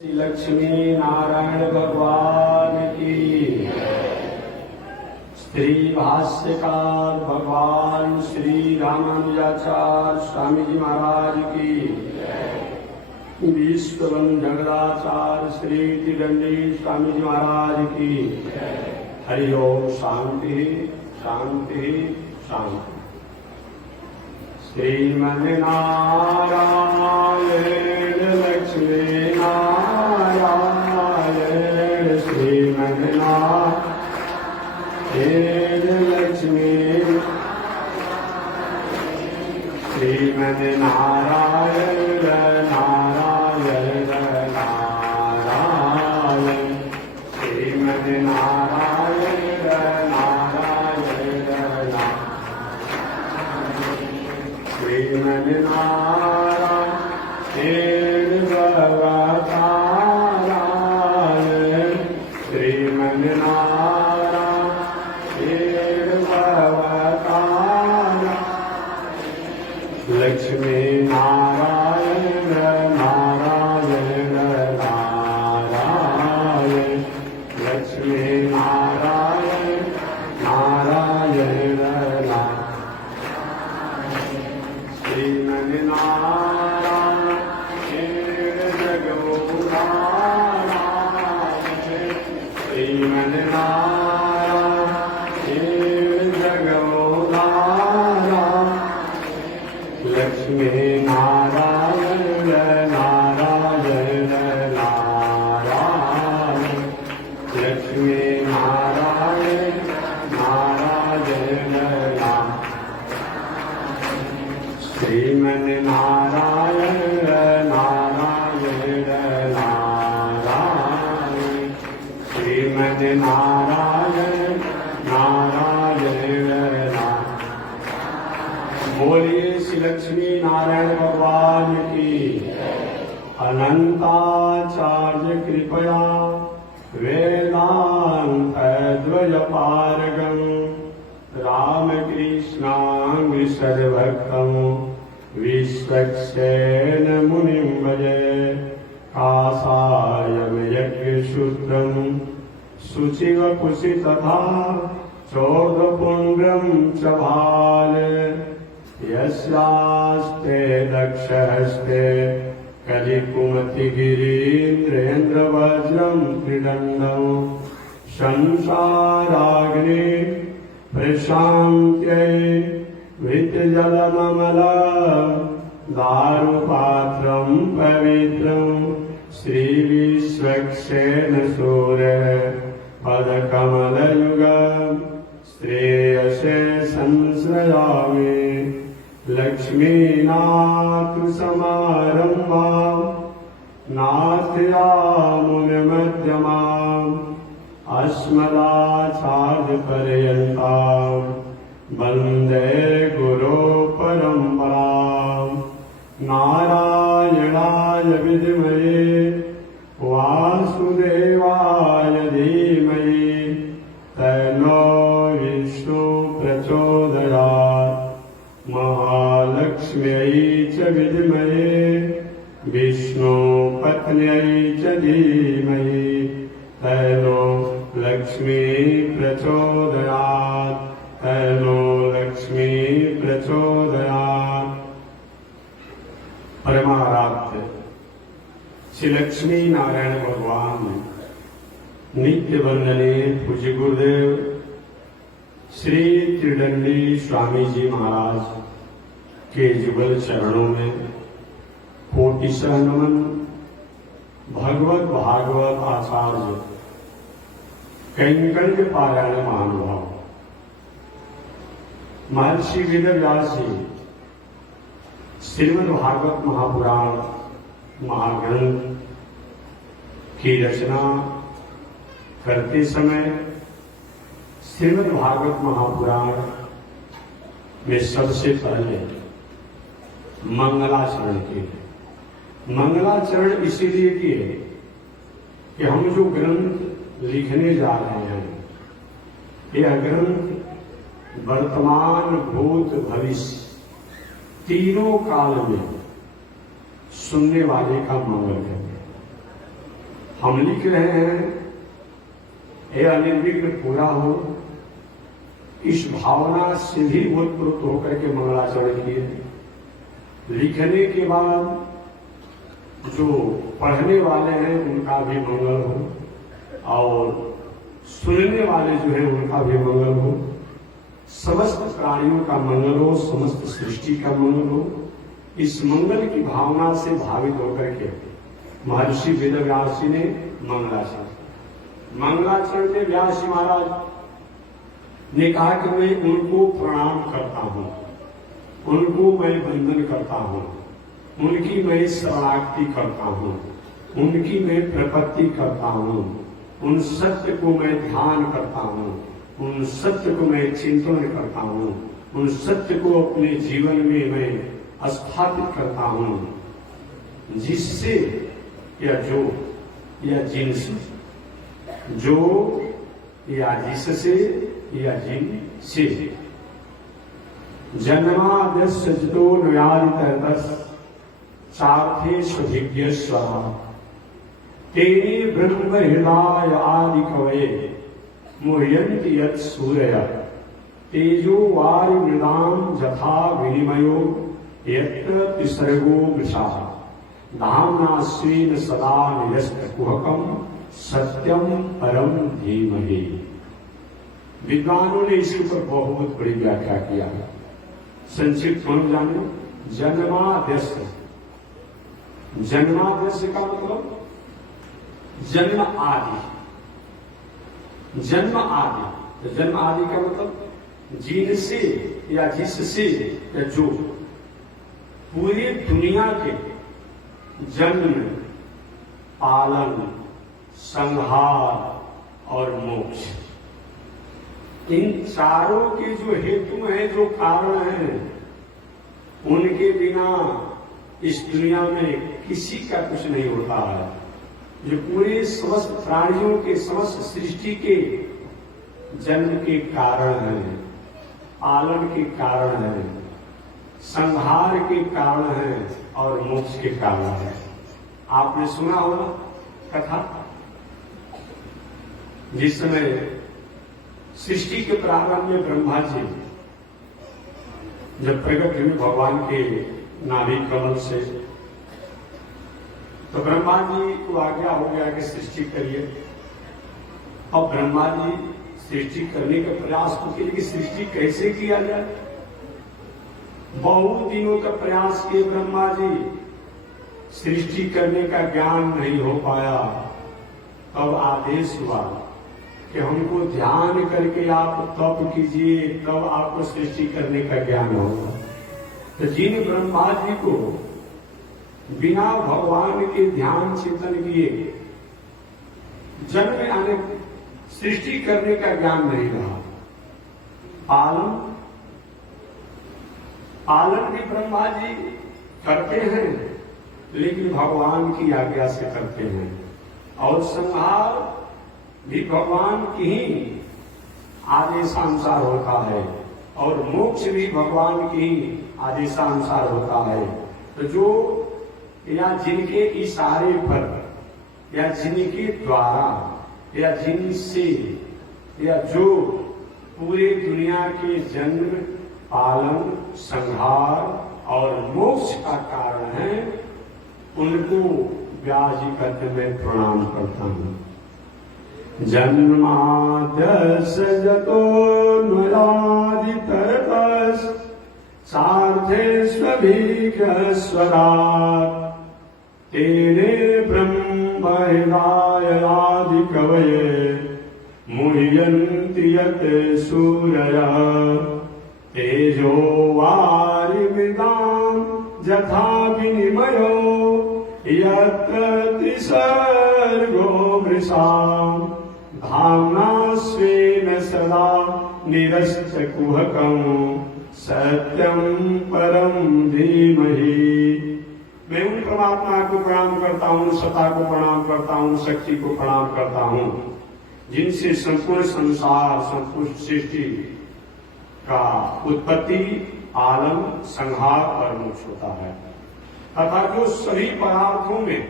श्री लक्ष्मी नारायण भगवान की। स्त्री भाष्यकार भगवान श्री रामानुजाचार्य स्वामी जी महाराज की। विश्ववन जगदाचार्य श्री त्रिदंडी स्वामी जी महाराज की। हरि ओम। शांति शांति शांति। श्रीमन्नारायण लक्ष्मी नारायण श्रीमन्नारायण लक्ष्मी श्रीमन्नारायण नारायण नारायण श्रीमन्नारायण नारायण श्रीमन्नारायण लक्ष्मी नारायण नारायण नारायण लक्ष्मी नारायण नारायण श्रीमन्नारायण जगन्नारायण श्रीमन्नारायण जगन्नारायण लक्ष्मी नारायण नारायण नारायण लक्ष्मी नारायण नारायण श्रीमन्नारायण नारायण नारायण श्रीमन्नारायण नारायण बोलिए श्री लक्ष्मी नारायण भगवान की। अनंताचार्य कृपया वेदांत द्वय पारगम रामकृष्णांग्रिसद्भक्तं विश्वक्सेन मुनिं भजे। काषायं यज्ञशूत्रं शुचिवपुषि तथा चोर्ध्वपुण्ड्रं च भाले। यस्यास्ते दक्षहस्ते कलिकुमतिगिरीन्द्रेन्द्रवज्रं त्रिदण्डं संसाराग्नि प्रशान्त्यै भृतजलममलं दारुपात्रं पवित्रं श्रीविश्वक्सेन सूर्य पदकमलयुगं श्रेयसे संश्रयामि। लक्ष्मीनाथ समारम्भां नाथयामुनिमध्यमाम् अस्मदाचार्यपर्यन्तां वन्दे गुरुपरम्परां। नारायणाय विद्महे वासुदेवाय धीमहि तन्नो विष्णुः प्रचोदयात्। महालक्ष्म्यै च विद्महे विष्णुपत्न्यै च धीमहि तन्नो लक्ष्मी प्रचोदयात्। तन्नो लक्ष्मी प्रचोदयात्। परमाराध्य श्री लक्ष्मी नारायण भगवान नित्य वंदनीय पूज्य गुरुदेव श्री त्रिदंडी स्वामी जी महाराज के जुगल चरणों में कोटिशः नमन। भगवत भागवत आचार्य कैंकर्य पारायण महानुभाव महर्षि वेदव्यास जी श्रीमद् भागवत महापुराण महाग्रंथ की रचना करते समय श्रीमद् भागवत महापुराण में सबसे पहले मंगलाचरण किए। मंगलाचरण इसीलिए किए कि हम जो ग्रंथ लिखने जा रहे हैं यह ग्रंथ वर्तमान भूत भविष्य तीनों काल में सुनने वाले का मंगल है। हम लिख रहे हैं हे अनिर्विघ्न पूरा हो, इस भावना से भी उत्प्रोत होकर के मंगलाचरण किए। लिखने के बाद जो पढ़ने वाले हैं उनका भी मंगल हो और सुनने वाले जो है उनका भी मंगल हो, समस्त प्राणियों का मंगल हो, समस्त सृष्टि का मंगल हो। इस मंगल की भावना से भावित होकर के महर्षि वेदव्यास जी ने मंगलाचरण में व्यास जी महाराज ने कहा कि मैं उनको प्रणाम करता हूं, उनको मैं वंदन करता हूं, उनकी मैं शरणागति करता हूं, उनकी मैं प्रपत्ति करता हूं, उन सत्य को मैं ध्यान करता हूं, उन सत्य को मैं चिंतन करता हूं, उन सत्य को अपने जीवन में मैं स्थापित करता हूं, जिससे या जो या जिनसे, जो या जिससे या जिन से जन्माद्यस्य जितो न्यादितरतस् चार्थे स्वभिज्ञ स्वाहा तेने ब्रह्म हृदय आदि कवये मुह्यन्ति यत् सूरय तेजो वारि मृदाम जथा विनिमयो यत्र त्रिसर्गो वृषा धाम्ना स्वेन सदा निरस्त कुहकम सत्यम परम धीमहि। विद्वानों ने इसके ऊपर बहुत बड़ी व्याख्या किया है। संक्षिप्त हम जाने, जन्माद्यस्य, जन्माद्यस्य का मतलब जन्म आदि, जन्म आदि। तो जन्म आदि का मतलब जिनसे या जिससे या जो पूरी दुनिया के जन्म, पालन, संहार और मोक्ष, इन चारों के जो हेतु हैं, जो कारण हैं, उनके बिना इस दुनिया में किसी का कुछ नहीं होता है। जो पूरे समस्त प्राणियों के, समस्त सृष्टि के जन्म के कारण हैं, पालन के कारण हैं, संहार के कारण हैं और मोक्ष के कारण हैं। आपने सुना होगा कथा, जिस समय सृष्टि के प्रारंभ में ब्रह्मा जी जब प्रकट हुए भगवान के नाभि कमल से, तो ब्रह्मा जी को आज्ञा हो गया कि सृष्टि करिए। अब ब्रह्मा जी सृष्टि करने का प्रयास को किए कि सृष्टि कैसे किया जाए। बहुत दिनों का प्रयास किए ब्रह्मा जी, सृष्टि करने का ज्ञान नहीं हो पाया। तब आदेश हुआ कि हमको ध्यान करके आप तप कीजिए, तब आपको सृष्टि करने का ज्ञान होगा। तो जिन ब्रह्मा जी को बिना भगवान के ध्यान चिंतन किए जन्म आने सृष्टि करने का ज्ञान नहीं रहा, पालन भी ब्रह्मा जी करते हैं लेकिन भगवान की आज्ञा से करते हैं, और संहार भी भगवान की ही आदेशानुसार होता है, और मोक्ष भी भगवान की ही आदेशानुसार होता है। तो जो या जिनके इशारे पर या जिनके द्वारा या जिनसे या जो पूरे दुनिया के जन्म, पालन, संहार और मोक्ष का कारण है, उनको व्यास जी कहते मैं प्रणाम करता हूं। जन्माद्यस्य जतो न्वयादितरतस् सार्थे स्वभिज्ञ स्वराट् तेने ब्रह्म हृदय आदि कवये मुह्यन्ति यत् सूरयः तेजो वारिमृदाम् यथा विनिमयो यत्र त्रिसर्गो मृषा धाम्ना स्वेन सदा निरस्तकुहकम् सत्यम परम धीमहि। मैं उन परमात्मा को प्रणाम करता हूँ, सत्ता को प्रणाम करता हूँ, शक्ति को प्रणाम करता हूँ, जिनसे संपूर्ण संसार, संपूर्ण सृष्टि का उत्पत्ति, पालन, संहार और मोक्ष होता है, तथा जो सभी पदार्थों में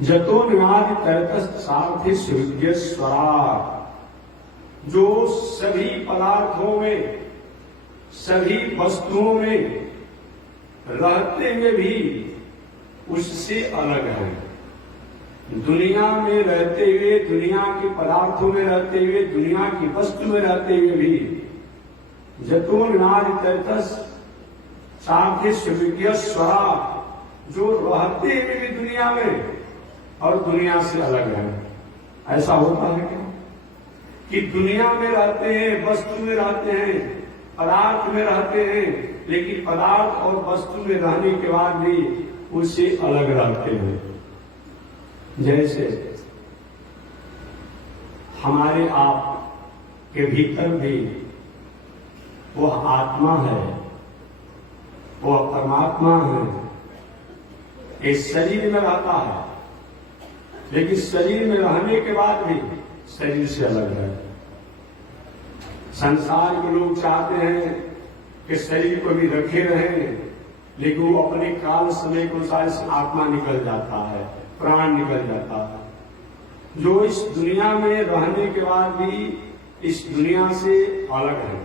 जतो निवाद तरतस सारथि सुविज्ञ स्वरा, जो सभी पदार्थों में, सभी वस्तुओं में रहते हुए भी उससे अलग है। दुनिया में रहते हुए, दुनिया के पदार्थों में रहते हुए, दुनिया की वस्तु में रहते हुए भी जतो निवाद तरतस सारथि सुविज्ञ स्वरा, जो रहते हुए भी दुनिया में और दुनिया से अलग है। ऐसा होता है क्या कि दुनिया में रहते हैं, वस्तु में रहते हैं, पदार्थ में रहते हैं, लेकिन पदार्थ और वस्तु में रहने के बाद भी उससे अलग रहते हैं। जैसे हमारे आप के भीतर भी वह आत्मा है, वह परमात्मा है। इस शरीर में रहता है, लेकिन शरीर में रहने के बाद भी शरीर से अलग है। संसार के लोग चाहते हैं कि शरीर को भी रखे रहें, लेकिन वो अपने काल समय के अनुसार आत्मा निकल जाता है, प्राण निकल जाता है। जो इस दुनिया में रहने के बाद भी इस दुनिया से अलग है,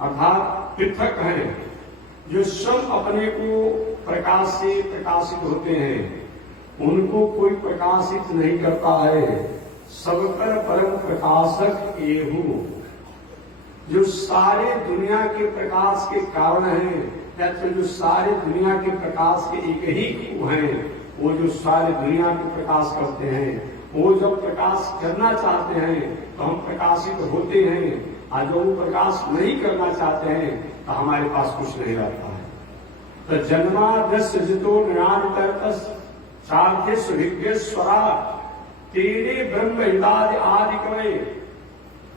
अर्थात पृथक है, जो सब अपने को प्रकाश से प्रकाशित होते हैं, उनको कोई प्रकाशित नहीं करता है। सबकर परम प्रकाशक एहू, जो सारे दुनिया के प्रकाश के कारण हैं, या तो जो सारे दुनिया के प्रकाश के एक ही हैं, वो जो सारे दुनिया के प्रकाश करते हैं, वो जब प्रकाश करना चाहते हैं तो हम प्रकाशित होते हैं, और जब वो प्रकाश नहीं करना चाहते हैं तो हमारे पास कुछ नहीं रहता है। तो जन्माद्यस्य जितो निरांतरतस सारथि सुविज्ञ स्वरा, तेरे ब्रह्म हृदय आदि कवे,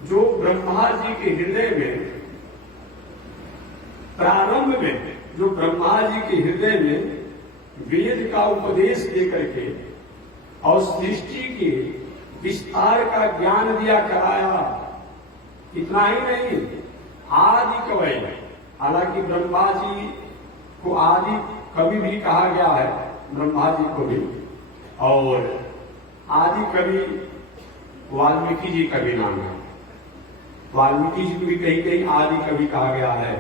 जो ब्रह्मा जी के हृदय में, प्रारंभ में जो ब्रह्मा जी के हृदय में वेद का उपदेश देकर के और सृष्टि के विस्तार का ज्ञान दिया कराया, इतना ही नहीं, आदि कवि, हालांकि ब्रह्मा जी को आदि कवि भी कहा गया है, ब्रह्मा जी को भी, और आदि कवि वाल्मीकि जी का भी नाम है। वाल्मीकि जी को भी कहीं कहीं आदि कवि कहा गया है।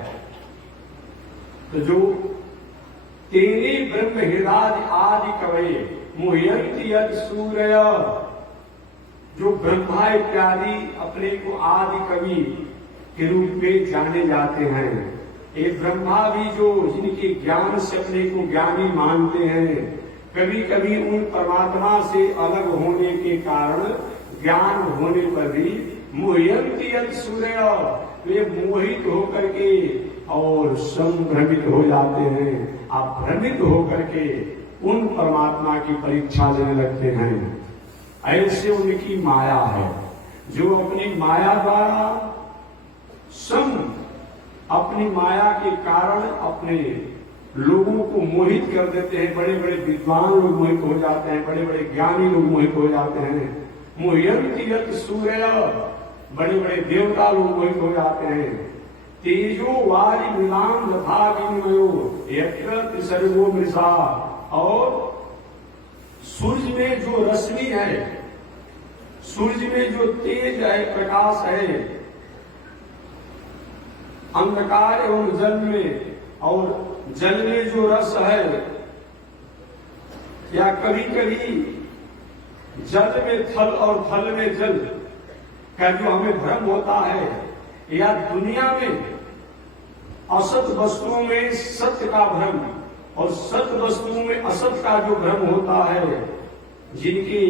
तो जो तेरे ब्रह्म हृदय आदि कवि मुह्यंति यद सूर्य, जो ब्रह्मा इत्यादि अपने को आदि कवि के रूप में जाने जाते हैं, ये ब्रह्मा भी जो जिनके ज्ञान से अपने को ज्ञानी मानते हैं, कभी कभी उन परमात्मा से अलग होने के कारण, ज्ञान होने पर भी मोहयंती सूर्य, वे मोहित होकर के और संभ्रमित हो जाते हैं। आप भ्रमित होकर के उन परमात्मा की परीक्षा लेने लगते हैं। ऐसे उनकी माया है, जो अपनी माया द्वारा अपनी माया के कारण अपने लोगों को मोहित कर देते हैं। बड़े बड़े विद्वान लोग मोहित हो जाते हैं, बड़े बड़े ज्ञानी लोग मोहित हो जाते हैं। मोहयंती सूर्य, बड़े बड़े देवता लोग मोहित हो जाते हैं। तेजो वारी मिलान यथागिनिमयो यत्र सर्वो मृषा, और सूर्य में जो रश्मि है, सूर्य में जो तेज है, प्रकाश है, अंधकार एवं जल में, और जल में जो रस है, या कभी कभी जल में थल और थल में जल का जो हमें भ्रम होता है, या दुनिया में असत वस्तुओं में सत्य का भ्रम और सत्य वस्तुओं में असत का जो भ्रम होता है, जिनकी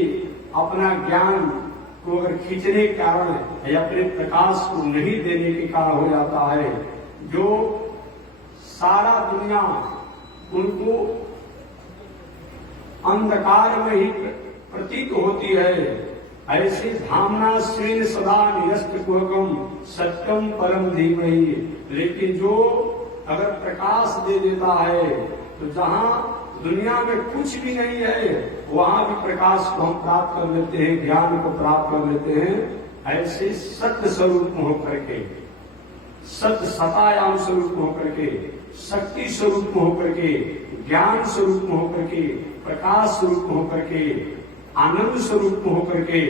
अपना ज्ञान को अगर खींचने के कारण या अपने प्रकाश को नहीं देने के कारण हो जाता है, जो सारा दुनिया उनको अंधकार में ही प्रतीत होती है। ऐसे धामना स्वेन सदा निरस्त कुहकम सत्यम परम धीमहि, लेकिन जो अगर प्रकाश दे देता है तो जहां दुनिया में कुछ भी नहीं है, वहां भी प्रकाश को हम प्राप्त कर लेते हैं, ज्ञान को प्राप्त कर लेते हैं। ऐसे सत्य स्वरूप में होकर के, सत्य सतायाम स्वरूप में होकर के, शक्ति स्वरूप में होकर के, ज्ञान स्वरूप में होकर के, प्रकाश स्वरूप में होकर के, आनंद स्वरूप में होकर के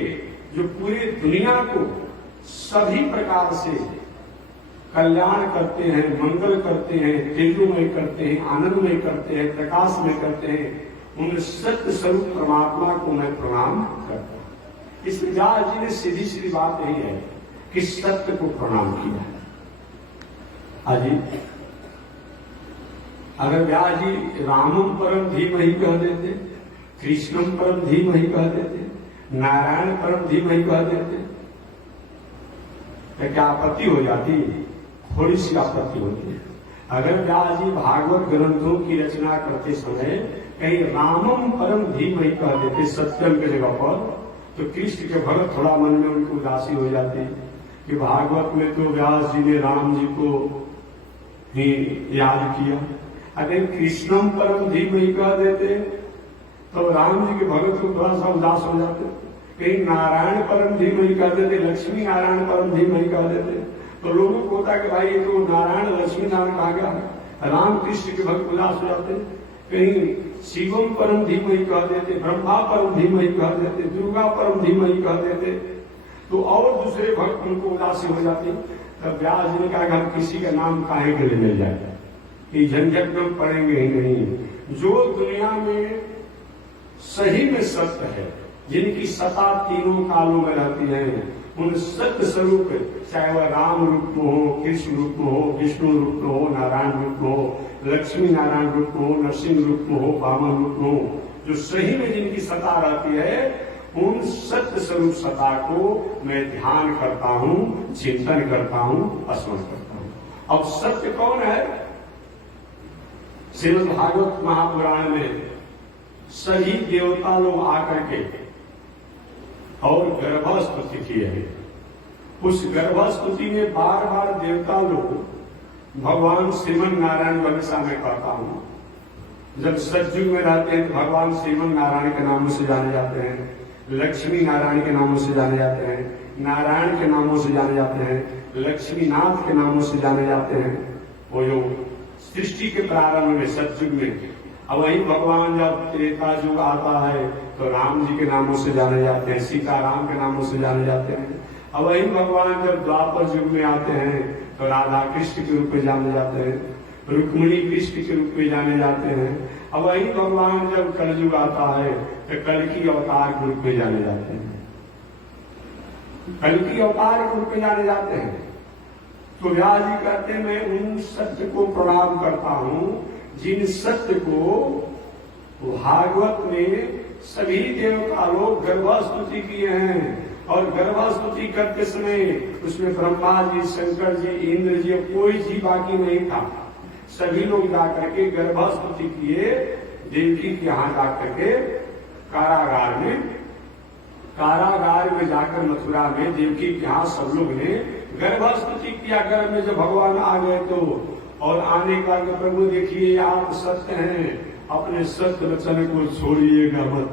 जो पूरी दुनिया को सभी प्रकार से कल्याण करते हैं, मंगल करते हैं, तेजोमय करते हैं, आनंदमय करते हैं, प्रकाशमय करते हैं, उन सत्य स्वरूप परमात्मा को मैं प्रणाम करता हूं। इसलिए व्यास जी ने सीधी सीधी बात यही है कि सत्य को प्रणाम किया। अजी अगर व्यास जी रामम परम धीमहि कह देते, कृष्णम परम धीमहि कह देते, नारायण परम धीमहि कह देते, तो क्या आपत्ति हो जाती? थोड़ी सी आपत्ति होती है। अगर व्यास जी भागवत ग्रंथों की रचना करते समय कहीं रामम परम धीमहि कह देते सत्यम के जगह पर, तो कृष्ण के भगत थोड़ा मन में उनको उदासी हो जाती कि भागवत में तो व्यास जी ने राम जी को ही याद किया। अगर कृष्णम परम धीमहि कह देते तो राम जी के भगत को थोड़ा सा उदास हो जाते। कहीं नारायण परम धीमहि कह देते, लक्ष्मी नारायण परम धीमहि कह देते, तो लोगों को होता कि भाई ये तो नारायण लक्ष्मी नारायण कहा गया है, राम कृष्ण के भक्त उदास हो जाते। कहीं शिवम परम धीमहि कह देते, ब्रह्मा परम धीमहि कह देते, दुर्गा परम धीमहि कह देते, तो और दूसरे भक्त उनको उदासी हो जाती। तब व्यास जी ने कहा कि हम किसी का नाम काहे के लिए मिल जाए, कि झंझट में पड़ेंगे ही नहीं। जो दुनिया में सही में सत्य है, जिनकी सत्ता तीनों कालों में रहती है, उन सत्य स्वरूप, चाहे वह राम रूप में हो, कृष्ण रूप में हो, विष्णु रूप में हो, नारायण रूप में हो, लक्ष्मी नारायण रूप में हो, नरसिंह रूप में हो, वामन रूप में हो, जो सही में जिनकी सत्ता रहती है, उन सत्य स्वरूप सत्ता को मैं ध्यान करता हूं, चिंतन करता हूं, स्मरण करता हूं। अब सत्य कौन है? श्रीमद् भागवत महापुराण में सभी देवता लोग आकर के और गर्भस्तुति की है। उस गर्भस्तुति में बार बार देवता लोग भगवान श्रीमन नारायण वगैरह में कहता हूं। जब सतयुग में रहते हैं तो भगवान श्रीमन नारायण के नामों से जाने जाते हैं, लक्ष्मी नारायण के नामों से जाने जाते हैं, नारायण के नामों से जाने जाते हैं, लक्ष्मीनाथ के नामों से जाने जाते हैं। वो जो सृष्टि के प्रारंभ में सतयुग में, अब वही भगवान जब त्रेता युग आता है तो राम जी के नामों से जाने जाते हैं, सीताराम के नामों से जाने जाते हैं। अब वही भगवान जब द्वापर युग में आते हैं तो राधा कृष्ण के रूप में जाने जाते हैं, रुक्मिणी कृष्ण के रूप में जाने जाते हैं। अब वही भगवान जब कलयुग आता है तो कल्कि अवतार के रूप में जाने जाते हैं, कल्कि अवतार के रूप में जाने जाते हैं। तो व्यास जी कहते हैं मैं उन सत्य को प्रणाम करता हूं जिन सत्य को भागवत में सभी देवता लोग गर्भस्तुति किए हैं, और गर्भस्तुति करते समय उसमें ब्रह्मा जी, शंकर जी, इंद्र जी, कोई जी बाकी नहीं था। सभी लोग जाकर के गर्भस्तुति किए, देवकी के यहाँ जाकर के कारागार में जाकर मथुरा में देवकी के यहाँ सब लोग ने गर्भस्तुति किया। गर्भ में जब भगवान आ गए तो, और आने का प्रभु देखिए आप सत्य हैं, अपने सत्य वचन को छोड़िएगा मत।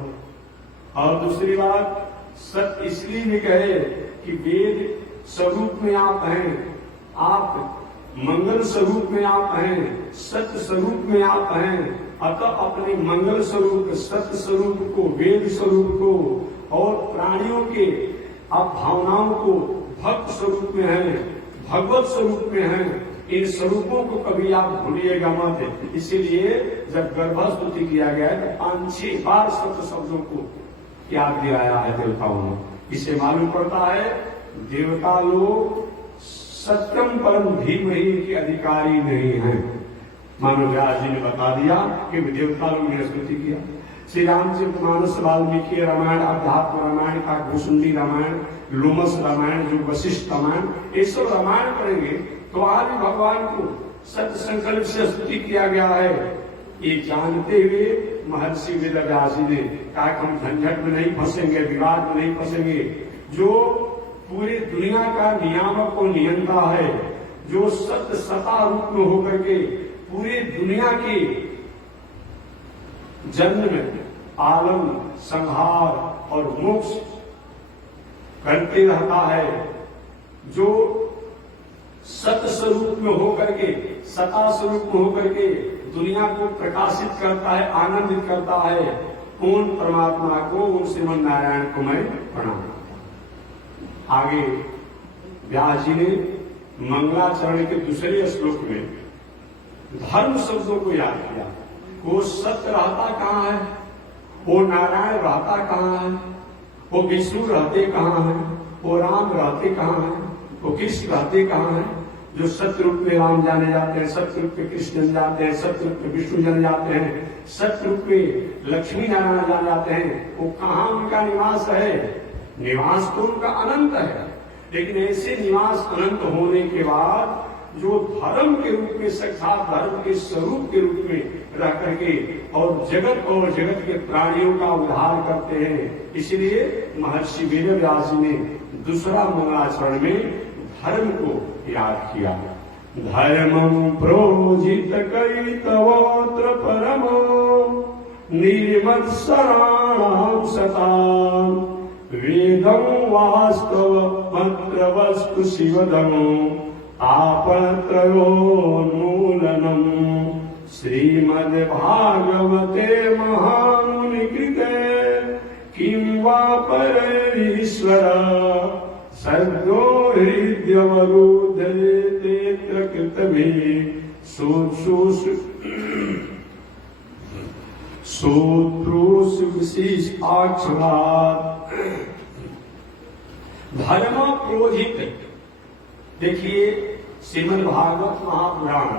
और दूसरी बात, सत्य इसलिए भी कहे कि वेद स्वरूप में आप हैं, आप मंगल स्वरूप में आप हैं, सत्य स्वरूप में आप हैं। अतः अपने मंगल स्वरूप, सत्य स्वरूप को, वेद स्वरूप को और प्राणियों के आप भावनाओं को भक्त स्वरूप में हैं, भगवत स्वरूप में हैं। इन स्वरूपों को कभी आप भूलिएगा मत। इसीलिए जब गर्भस्तुति किया गया तो 5-6 बार सत्य शब्दों को याद दिलाया है देवताओं ने। इसे मालूम पड़ता है देवता लोग सत्यम परम धीमहि के अधिकारी नहीं हैं। मानो व्यास जी ने बता दिया कि देवता लोग ने स्तुति किया। श्री रामचरितमानस, वाल्मीकि रामायण, अध्यात्म रामायण, काकभूषुंडी रामायण, लोमस रामायण, जो वशिष्ठ रामायण, ये सब रामायण पढ़ेंगे तो आज भगवान को सत्य संकल्प से स्तुति किया गया है। ये जानते हुए महर्षि वेदव्यास जी ने कहा कि हम झंझट में नहीं फंसेंगे, विवाद में नहीं फंसेंगे। जो पूरी दुनिया का नियामक और नियंता है, जो सत्य सत्ता रूप में होकर के पूरी दुनिया के जन्म में पालन, संहार और मोक्ष करते रहता है, जो सत्य स्वरूप में होकर के, सत्ता स्वरूप में होकर के दुनिया को प्रकाशित करता है, आनंदित करता है, उन परमात्मा को, उन श्रीमन नारायण को मैं प्रणाम करता हूं। आगे व्यास जी ने मंगलाचरण के दूसरे श्लोक में धर्म शब्दों को याद किया। वो सत्य रहता कहाँ है, वो नारायण रहता कहाँ है, वो विष्णु रहते कहाँ है, वो राम रहते कहाँ है, वो कृष्ण रहते कहाँ है। जो सत्य रूप में राम जाने जाते हैं, सत्य रूप में कृष्ण जन जाते हैं, सत्य रूप में विष्णु जन जाते हैं, सत्य रूप में लक्ष्मी नारायण जान जाते हैं, वो कहाँ उनका निवास है। निवास तो उनका अनंत है, लेकिन ऐसे निवास अनंत होने के बाद जो धर्म के रूप में, साक्षात धर्म के स्वरूप के रूप में रह करके और जगत के प्राणियों का उद्धार करते हैं। इसलिए महर्षि वेदव्यास जी ने दूसरा मंगलाचरण में धर्म को याद किया। धर्मं प्रोजित कैतवोऽत्र परमो निर्मत्सराणां सताम् वेदं वास्तवमत्र वस्तु शिवदम् आपत्रयोन्मूलनम् श्रीमद्भागवते महामुनिकृते किं वा परैरीश्वर सद्यो हृद्यवरुध्येतेऽत्र कृतभिः सूत्रोऽशिशिष्टाक्षरात्। धर्म प्रोजित, देखिए श्रीमद् भागवत महापुराण,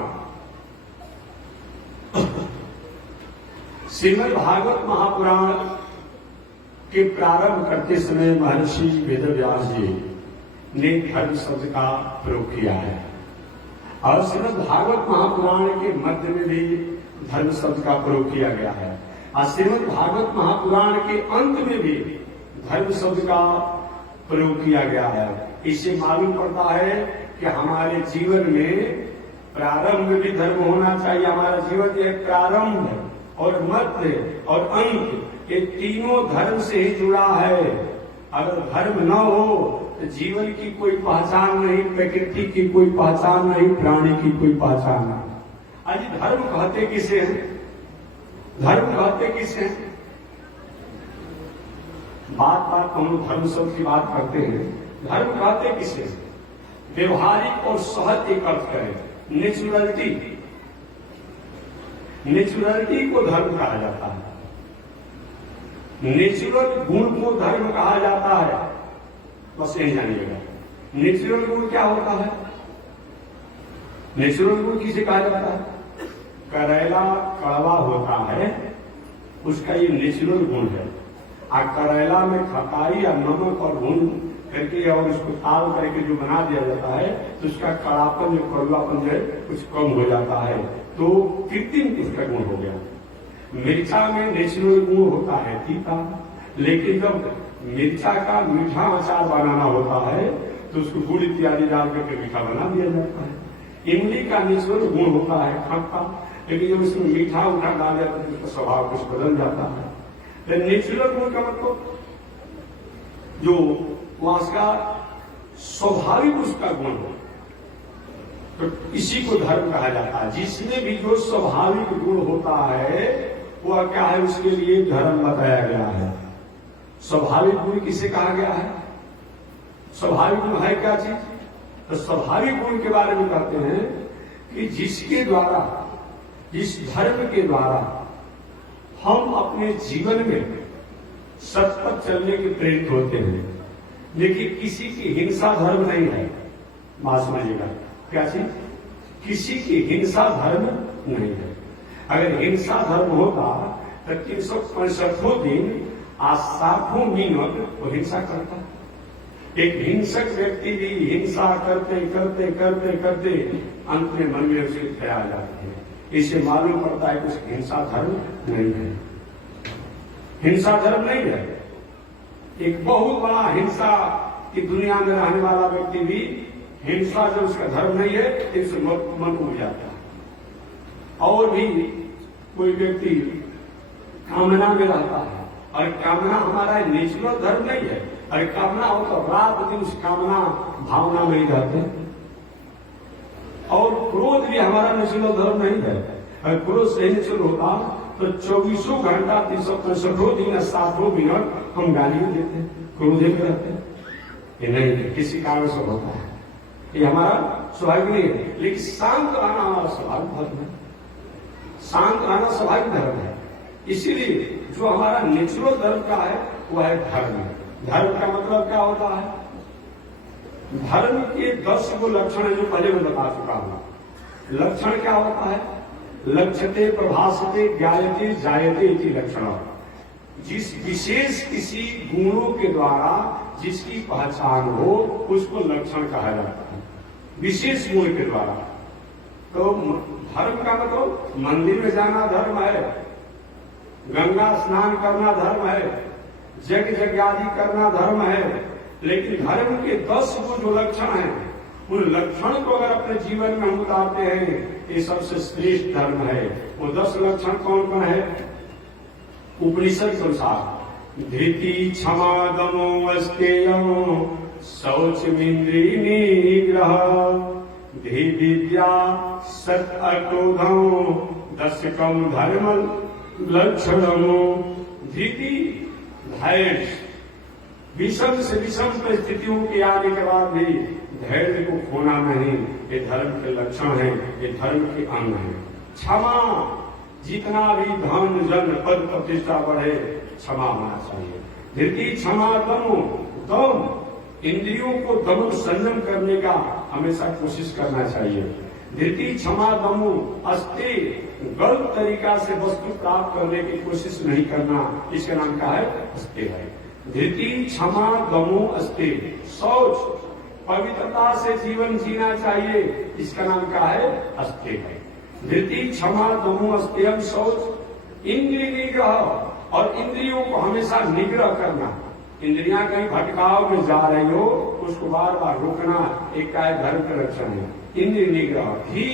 श्रीमद् भागवत महापुराण के प्रारंभ करते समय महर्षि वेदव्यास जी ने धर्म शब्द का प्रयोग किया है, और श्रीमद् भागवत महापुराण के मध्य में भी धर्म शब्द का प्रयोग किया गया है, और श्रीमद् भागवत महापुराण के अंत में भी धर्म शब्द का प्रयोग किया गया है। इससे मालूम पड़ता है कि हमारे जीवन में प्रारंभ में भी धर्म होना चाहिए। हमारा जीवन एक प्रारंभ और मध्य और अंत, ये तीनों धर्म से ही जुड़ा है। अगर धर्म न हो तो जीवन की कोई पहचान नहीं, प्रकृति की कोई पहचान नहीं, प्राणी की कोई पहचान नहीं। आज धर्म कहते किसे हैं? धर्म कहते किसे हैं? बात हम लोग धर्म शब्द की बात करते हैं, धर्म कहते किसे? व्यवहारिक और सहज एक अर्थ करें, नेचुरलिटी। नेचुरलिटी को धर्म कहा जाता है, नेचुरल गुण को धर्म कहा जाता है। बस यही जानिएगा। नेचुरल गुण क्या होता है? नेचुरल गुण किसे कहा जाता है? करेला कड़वा होता है, उसका ये नेचुरल गुण है। और करेला में खटाई या नमक और भून करके और उसको ताल करके जो बना दिया जाता है तो उसका कड़ापन, जो कड़वापन जो है कुछ कम हो जाता है, तो कृत्रिम उसका गुण हो गया। मिर्चा में नेचुरल गुण होता है तीखा, लेकिन जब मिर्चा का मीठा अचार बनाना होता है तो उसको गुड़ इत्यादि डाल करके मीठा बना दिया जाता है। इमली का नेचुरल गुण होता है खट्टा, लेकिन जब उसमें मीठा उठा डाल जाता है तो उसका स्वभाव कुछ बदल जाता है। तो नेचुरल गुण का मतलब जो उसका स्वाभाविक उसका गुण हो, तो इसी को धर्म कहा जाता है। जिसमें भी जो स्वाभाविक गुण होता है वह क्या है, उसके लिए धर्म बताया गया है। स्वाभाविक गुण किसे कहा गया है? स्वाभाविक गुण है क्या चीज? तो स्वाभाविक गुण के बारे में कहते हैं कि जिसके द्वारा, जिस धर्म के द्वारा हम अपने जीवन में सत्य पर चलने के प्रेरित होते हैं। लेकिन किसी की हिंसा धर्म नहीं है, बात समझिएगा। क्या चीज? किसी की हिंसा धर्म नहीं है। अगर हिंसा धर्म होता तो 365 दिन आज 60 मिनट वो हिंसा करता। एक हिंसक व्यक्ति भी हिंसा करते करते करते करते अंत में मन में उसे दया आ जाती है। इससे मालूम पड़ता है कि उसकी हिंसा धर्म नहीं है। हिंसा धर्म नहीं है। एक बहुत बड़ा हिंसा की दुनिया में रहने वाला व्यक्ति भी हिंसा जो उसका धर्म नहीं है इससे मन उड़ जाता है। और भी कोई व्यक्ति कामना में रहता है, और कामना हमारा नेचुरल धर्म नहीं है। अरे कामना हो तो रात दिन उस कामना भावना में ही रहते हैं। और क्रोध भी हमारा नेचुरल धर्म नहीं है। अगर क्रोध सही नेचुरल होता तो तो 24 घंटा 365 दिन 7 मिनट हम गालियां देते हैं, क्रोधे में रहते हैं। ये नहीं, किसी कारण से होता है, ये हमारा स्वाभाविक नहीं है। लेकिन शांत रहना हमारा स्वाभाविक धर्म है, शांत रहना स्वाभाविक धर्म है। इसीलिए जो हमारा नेचुरल धर्म का है वह है धर्म। धर्म का मतलब क्या होता है? धर्म के 10 गो लक्षण है जो पहले मैं बता चुका हूं। लक्षण क्या होता है? लक्ष्यते, प्रभासते, ज्ञायते, जायते इति लक्षण। जिस विशेष किसी गुणों के द्वारा जिसकी पहचान हो उसको लक्षण कहा जाता है, विशेष गुण के द्वारा। तो धर्म का मतलब मंदिर में जाना धर्म है, गंगा स्नान करना धर्म है, यज्ञ आदि करना धर्म है। लेकिन धर्म के 10 गो जो लक्षण हैं, उन लक्षण को अगर अपने जीवन में हम उतारते हैं, ये सबसे श्रेष्ठ धर्म है। वो 10 लक्षण कौन कौन है? उपनिषद के अनुसार धृति, क्षमा, दमो, अस्तेयं, शौचमिंद्रिय निग्रह, धि विद्या, सत अक्रोधं, दशकम धर्म लक्षणमो। धृति, धैर्य, विषम से विषम परिस्थितियों के आने के बाद भी धैर्य को खोना नहीं, ये धर्म के लक्षण है, ये धर्म के अंग है। क्षमा, जितना भी धन जन पद प्रतिष्ठा बढ़े क्षमा होना चाहिए। धृति, क्षमा, दम, इंद्रियों को दमन संयम करने का हमेशा कोशिश करना चाहिए। धृति, क्षमा, दमो, अस्ते, गलत तरीका से वस्तु प्राप्त करने की कोशिश नहीं करना, इसका नाम क्या है? अस्ते है। धृति, क्षमा, दमो, अस्ते। शौच, पवित्रता से जीवन जीना चाहिए, इसका नाम क्या है? अस्ते है। धृति, क्षमा, दमो, अस्तेयम, शौच। इंद्रिय निग्रह, और इंद्रियों को हमेशा निग्रह करना। इंद्रियां कहीं भटकाव में जा रही हो उसको बार बार रोकना, एक का धर्म का लक्षण है। इंद्रिय निग्रह। ही,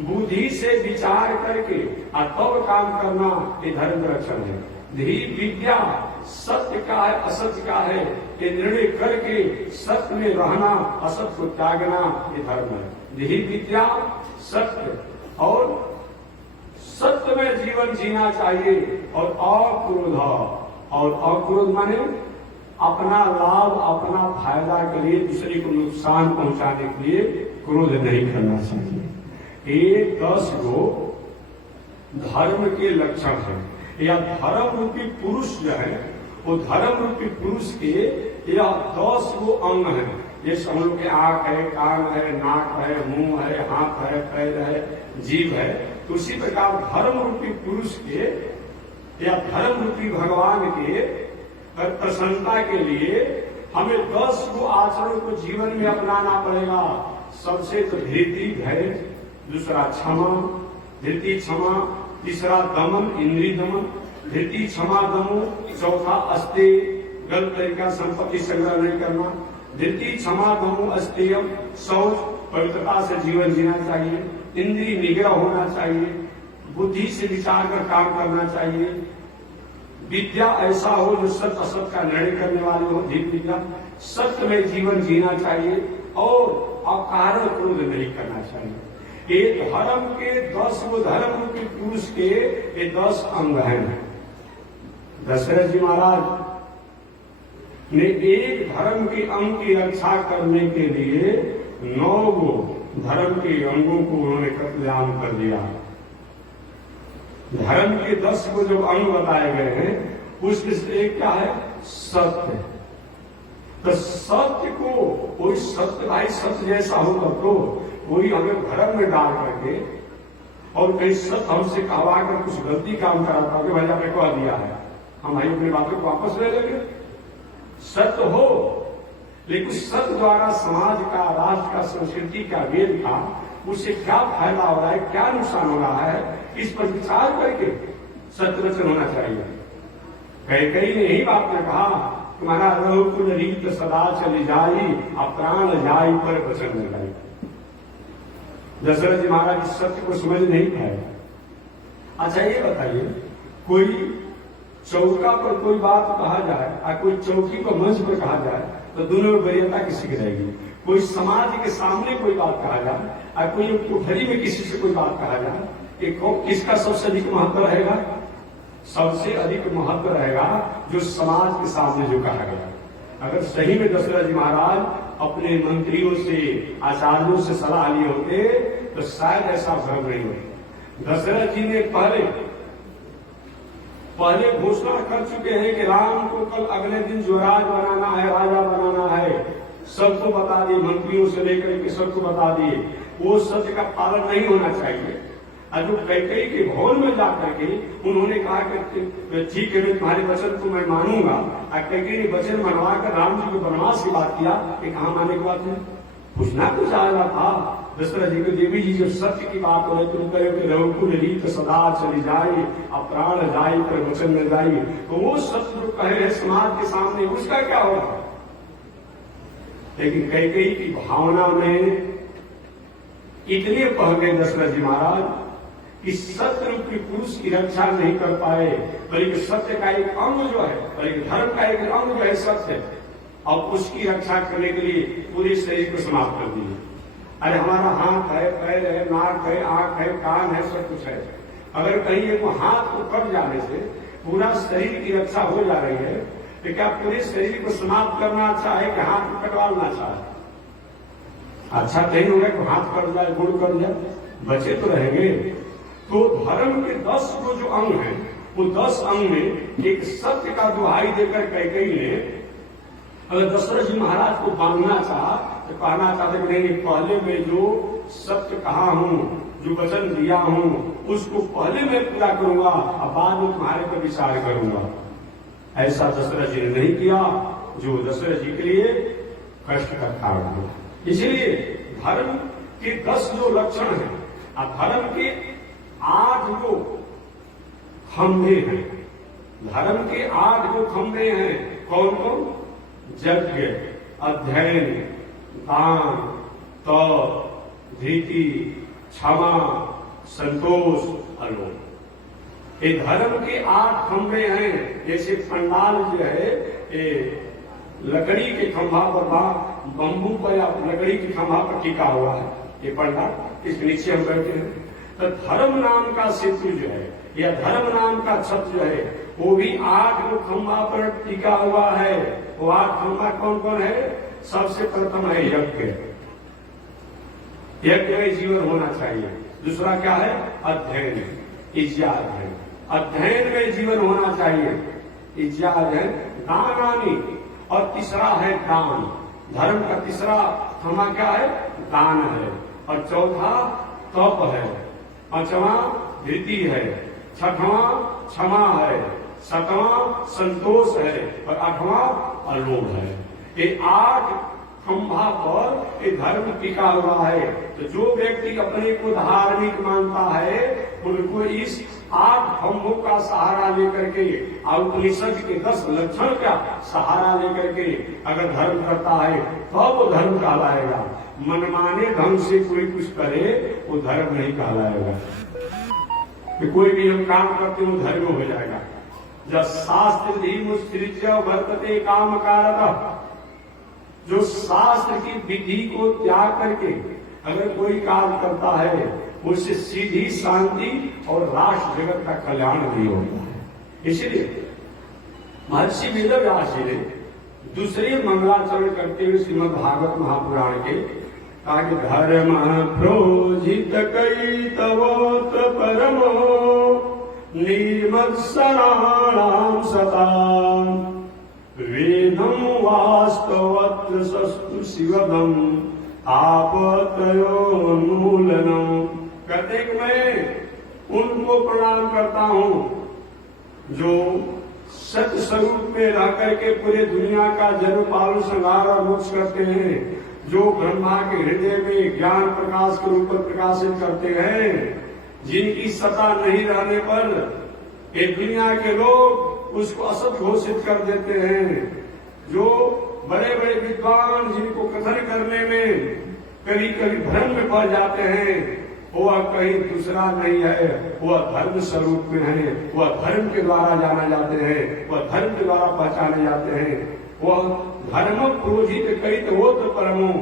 बुद्धि से विचार करके तब काम करना, ये धर्म का लक्षण है। धी विद्या, सत्य का है असत्य का है ये निर्णय करके सत्य में रहना, असत्य को त्यागना, ये धर्म है। धी विद्या, सत्य, और सत्य में जीवन जीना चाहिए। और अक्रोध, और अक्रोध माने अपना लाभ, अपना फायदा के लिए दूसरे को नुकसान पहुंचाने के लिए क्रोध नहीं करना चाहिए। ये 10 गो धर्म के लक्षण है। या धर्म रूपी पुरुष जो है, वो धर्म रूपी पुरुष के यह 10 गो अंग है। जैसे हम लोग के आंख है, कान है, नाक है, मुंह है, हाथ है, पैर है, जीभ है, तो उसी प्रकार धर्म रूपी पुरुष के या धर्म रूपी भगवान के प्रसन्नता के लिए हमें 10 गो आचरण को जीवन में अपनाना पड़ेगा। सबसे तो धृति, धैर्य, दूसरा क्षमा, धृति, क्षमा, तीसरा दमन, इंद्रिय दमन, धृति, क्षमा, दमो, चौथा अस्ते, गलत तरीका संपत्ति संग्रह नहीं करना, धृति, क्षमा, दमो, अस्तेयम, शौच, पवित्रता से जीवन जीना चाहिए, इंद्रिय निग्रह होना चाहिए, बुद्धि से विचार कर काम करना चाहिए, विद्या ऐसा हो जो सत्य असत का निर्णय करने वाली हो, धीर विद्या, सत्य में जीवन जीना चाहिए, और अकारण क्रोध नहीं करना चाहिए। ये धर्म के 10 गो धर्म रूपी पुरुष के ये 10 अंग हैं। दशरथ जी महाराज ने एक धर्म के अंग की रक्षा करने के लिए 9 गो धर्म के अंगों को उन्होंने कत्लेआम कर दिया। धर्म के 10 को जो अंग बताए गए हैं उसमें से एक क्या है? सत्य। तो सत्य को कोई सत्य, भाई सत्य जैसा होगा तो कोई हमें धर्म में डाल करके और कहीं सत्य हमसे कहवा कर कुछ गलती काम कराता कि भाई आपने कह दिया है, हम भाई अपनी बातों को वापस ले लेंगे। सत्य हो, लेकिन सत्य द्वारा समाज का, राष्ट्र का, संस्कृति का, वेद का, उससे क्या फायदा हो रहा है, क्या नुकसान हो रहा है, इस पर विचार करके सत्य वचन होना चाहिए। कई ने यही बात में कहा कि महाराज रघुकुल रीत सदा चली जाई, प्राण जाई पर वचन लगाई। दशरथ जी महाराज इस सत्य को समझ नहीं पाए। अच्छा ये बताइए, कोई चौका पर कोई बात कहा जाए और कोई चौकी को मंच पर कहा जाए तो दोनों में वरीयता किसी की रहेगी। कोई समाज के सामने कोई बात कहा जाए और कोई कोठरी में किसी से कोई बात कहा जाए, किसका सबसे अधिक महत्व रहेगा? सबसे अधिक महत्व रहेगा जो समाज के सामने जो कहा गया। अगर सही में दशरथ जी महाराज अपने मंत्रियों से, आचार्यों से सलाह लिए होते तो शायद ऐसा भ्रम नहीं होता। दशरथ जी ने पहले घोषणा कर चुके हैं कि राम को कल अगले दिन युवराज बनाना है, राजा बनाना है, सबको बता दिए, मंत्रियों से लेकर के सबको बता दिए। वो सत्य का पालन नहीं होना चाहिए। और जो कैकेयी के भवन में जाकर के उन्होंने कहा कि ठीक है, मैं तुम्हारे वचन को मैं मानूंगा, और कैकेयी ने वचन मनवा कर राम जी को वनवास की बात किया कि कहाँ मानने की बात है, पूछना तो चाह रहा था। दशरथ जी को देवी जी जब सत्य की बात हो तुम कहो कि रघुकुल रीत सदा चली जाए, अप्राण जाए पर वचन न जाए, तो वो सत्य जो कहे है समाज के सामने उसका क्या होगा। लेकिन कैकेयी की भावना में इतने पह गए दशरथ जी महाराज कि सत्य रूप के पुरुष की रक्षा नहीं कर पाए, बल्कि सत्य का एक अंग जो है, बल्कि धर्म का एक अंग जो है सत्य, और उसकी रक्षा करने के लिए पूरे शरीर को समाप्त कर दिए। अरे हमारा हाथ है, पैर है, नाक है, आंख है, कान है, सब कुछ है। अगर कहीं एक हाथ को कट जाने से पूरा शरीर की रक्षा हो जा रही है, तो क्या पूरे शरीर को समाप्त करना अच्छा है कि हाथ को कटवाना अच्छा है? अच्छा नहीं होगा कि हाथ कट जाए, गुड़ कट जाए, बचे तो रहेंगे। तो धर्म के 10 जो अंग हैं, वो 10 अंग में एक सत्य का दुहाई देकर कैकेयी ने अगर दशरथ जी महाराज को बांधना चाहा तो कहना चाहते कि नहीं, पहले मैं जो सत्य कहा हूं, जो वचन दिया हूं, उसको पहले मैं पूरा करूंगा और बाद में तुम्हारे पर विचार करूंगा। ऐसा दशरथ जी ने नहीं किया, जो दशरथ जी के लिए कष्ट का कारण हुआ। इसलिए धर्म के 10 जो लक्षण हैं और धर्म के 8 जो खंभे हैं, धर्म के 8 जो खंभे हैं, कौन कौन? यज्ञ, अध्ययन, दान, तप, धीति, क्षमा, संतोष, अलोक। ये धर्म के 8 खंभे हैं। जैसे पंडाल जो है लकड़ी के खंभा पर, बंबू पर या लकड़ी के खंभा पर टिका हुआ है ये पंडाल, इसके नीचे हम बैठे हैं। तो धर्म नाम का सेतु जो है या धर्म नाम का छत जो है वो भी 8 जो खंभा पर टिका हुआ है। वो 8 खंभा कौन कौन है? सबसे प्रथम है यज्ञ, यज्ञ में जीवन होना चाहिए। दूसरा क्या है? अध्ययन, इज्जात है, अध्ययन में जीवन होना चाहिए, इज्जात है। दानानी, और तीसरा है दान। धर्म का तीसरा खंभा क्या है? दान है। और चौथा तप है, पांचवा धीति है, छठवां क्षमा है, सातवां संतोष है और 8वां अलोक है। ये 8 खंभा पर ये धर्म टिका हुआ है। तो जो व्यक्ति अपने को धार्मिक मानता है उनको इस 8 खंभों का सहारा लेकर के और उपनिषद के 10 लक्षण का सहारा लेकर के अगर धर्म करता है तो वो धर्म कहलाएगा। मनमाने ढंग से कोई कुछ करे वो धर्म नहीं कहलाएगा। कि कोई भी हम काम करते हो धर्म हो जाएगा। जब शास्त्र धीमुत्सृज्य वर्तते काम कारक, जो शास्त्र की विधि को त्याग करके अगर कोई कार्य करता है उससे सीधी शांति और राष्ट्र जगत का कल्याण भी होता है। इसलिए महर्षि वेदव्यास जी ने दूसरे मंगलाचरण करते हुए श्रीमद् भागवत महापुराण के कहा कि धर्म प्रोजित कई तवोत्र परमो निर्मत्सराणाम सता वेदम वास्तवत्र सस्तु शिवदम आपतयोन्मूलनम। कहते कि मैं उनको प्रणाम करता हूं जो सत्य स्वरूप में रह करके पूरे दुनिया का जन्म पालन संहार और मोक्ष करते हैं, जो ब्रह्मा के हृदय में ज्ञान प्रकाश के रूप में प्रकाशित करते हैं, जिनकी सत्ता नहीं रहने पर ये दुनिया के लोग उसको असत घोषित कर देते हैं, जो बड़े बड़े विद्वान जिनको कथन करने में कभी कभी भ्रम में पड़ जाते हैं, वह कहीं दूसरा नहीं है, वह धर्म स्वरूप में है, वह धर्म के द्वारा जाना जाते हैं, वह धर्म के द्वारा पहचाने जाते हैं। वह धर्म प्रोजित कई तो परमो,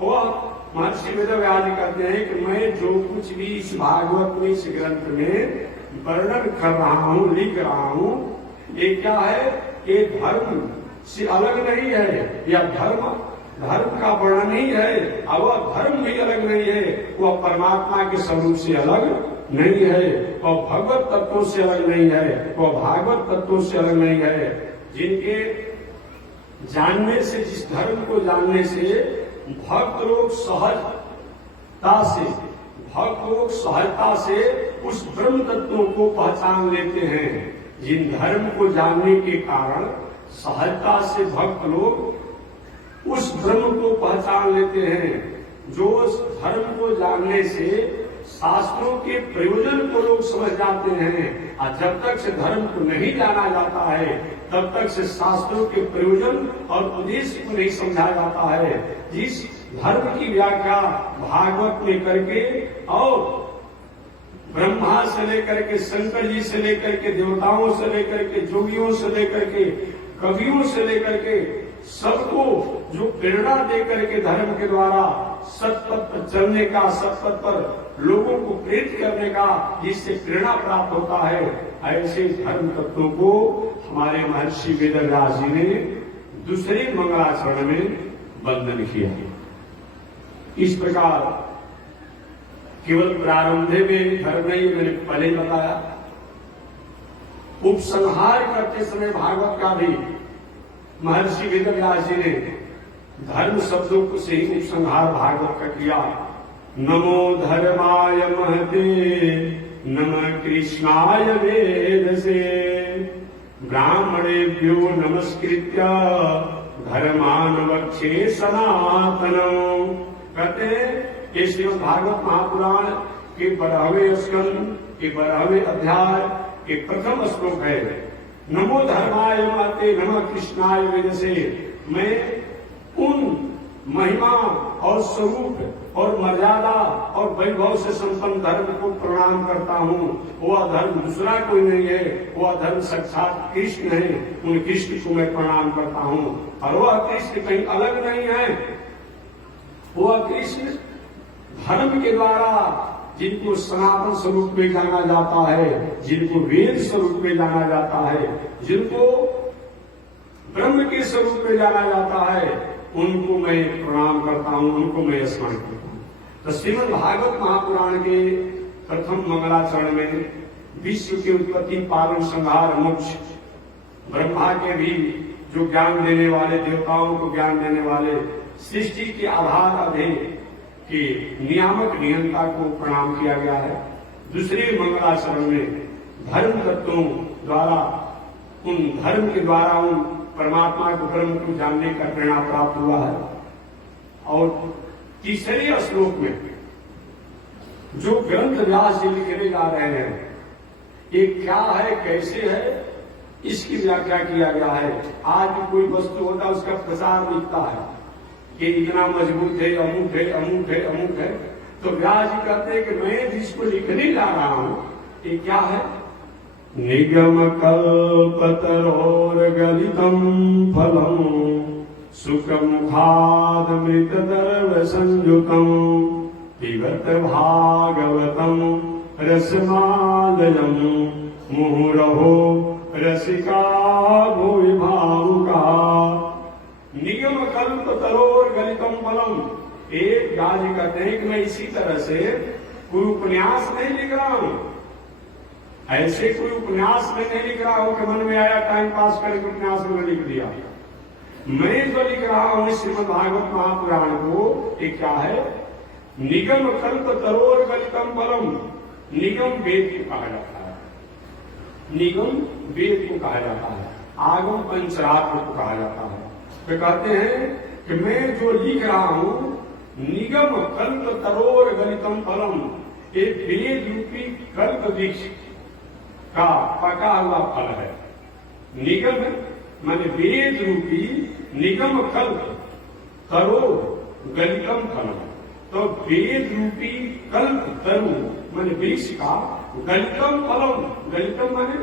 वह महर्षि वेदव्यास कहते हैं कि मैं जो कुछ भी इस भागवत में इस ग्रंथ में वर्णन कर रहा हूं, लिख रहा हूं, ये क्या है? ये धर्म से अलग नहीं है, या धर्म का वर्णन ही है, और वह धर्म भी अलग नहीं है, वह परमात्मा के स्वरूप से अलग नहीं है, वह भगवत तत्वों से अलग नहीं है, वह भागवत तत्वों से अलग नहीं है। जिनके जानने से, जिस धर्म को जानने से भक्त लोग सहजता से उस ब्रह्म तत्वों को पहचान लेते हैं, जिन धर्म को जानने के कारण सहजता से भक्त लोग उस ब्रह्म को पहचान लेते हैं, जो उस धर्म को जानने से शास्त्रों के प्रयोजन को लोग समझ जाते हैं। और जब तक से धर्म को नहीं जाना जाता है, तब तक से शास्त्रों के प्रयोजन और उद्देश्य को नहीं समझा जाता है। जिस धर्म की व्याख्या भागवत में करके और ब्रह्मा से लेकर के शंकर जी से लेकर के देवताओं से लेकर के जोगियों से लेकर के कवियों से लेकर के सबको जो प्रेरणा दे करके धर्म के द्वारा सतपथ पर चलने का, सतपथ पर लोगों को प्रेरित करने का जिससे प्रेरणा प्राप्त होता है, ऐसे धर्म तत्वों को हमारे महर्षि वेदव्यास जी ने दूसरे मंगलाचरण में वंदन किया। इस प्रकार केवल प्रारंभे में धर्म नहीं, मैंने पहले बताया, उपसंहार करते समय भागवत का भी महर्षि वेदव्यास जी ने धर्म शब्दों को से ही उपसंहार भागवत का किया। नमो धर्माय महते नमः कृष्णाय वेदसे ब्राह्मणेभ्यो नमस्कृत्य धर्मान वक्षे सनातनम्। कहते ये श्रीमद् भागवत महापुराण के 12वें स्कंद के 12वें अध्याय के प्रथम श्लोक है। नमो धर्माय महते नमः कृष्णाय वेदसे। मैं उन महिमा और स्वरूप और मर्यादा और वैभव से संपन्न धर्म को प्रणाम करता हूँ। वह धर्म दूसरा कोई नहीं है, वह धर्म साक्षात कृष्ण है। उन कृष्ण को मैं प्रणाम करता हूँ, और वह कृष्ण कहीं अलग नहीं है। वह कृष्ण धर्म के द्वारा जिनको सनातन स्वरूप में जाना जाता है, जिनको वेद स्वरूप में जाना जाता है, जिनको ब्रह्म के स्वरूप में जाना जाता है, उनको मैं प्रणाम करता हूँ, उनको मैं स्मरण करता हूँ। तो श्रीमद् भागवत महापुराण के प्रथम मंगलाचरण में विश्व की उत्पत्ति, पालन, संहार, मोक्ष, ब्रह्मा के भी जो ज्ञान देने वाले, देवताओं को ज्ञान देने वाले, सृष्टि के आधार अधेय के नियामक नियंता को प्रणाम किया गया है। दूसरे मंगलाचरण में धर्म तत्वों द्वारा, उन धर्म के द्वारा उन परमात्मा को, ब्रह्म को जानने का प्रेरणा प्राप्त हुआ है। और तीसरे श्लोक में जो ग्रंथ व्यास जी लिखने जा रहे हैं, ये क्या है, कैसे है, इसकी व्याख्या किया गया है। आज कोई वस्तु होता है, उसका प्रचार दिखता है कि इतना मजबूत है, अमुक है, अमुक है, अमुक है। तो व्यास जी कहते हैं कि मैं जिसको लिखने जा रहा हूं, ये क्या है? निगम कल्पतरोर्गलितं फलम् सुखमुखादमृतदर्व संयुतम् पिबत भागवतम् रसमालयम् मुहुरहो रसिका भुवि भावुका। निगम कल्प तरोर गलितम फलम। एक गाजी कहते हैं कि मैं इसी तरह से कोई उपन्यास नहीं लिख रहा हूं, ऐसे कोई उपन्यास में नहीं लिख रहा हूं कि मन में आया टाइम पास करके उपन्यास में लिख दिया। मैं जो लिख रहा हूं श्रीमद् भागवत महापुराण को, ये क्या है? निगम कल्प तरोर गलितम फलम। निगम वेद को कहा जाता है, निगम वेद को कहा जाता है, आगम पंचरात्र को कहा जाता है। तो कहते हैं कि मैं जो लिख रहा हूं, निगम कल्प तरोर गलितम फलम, एक वेद रूपी कल्प वृक्ष का पका हुआ फल है। निगम माने वेद रूपी, निगम कल्प तरोर गलितम फलम। तो वेद रूपी कल्प तरु माने वृक्ष का, गलितम फलम, गलितम माने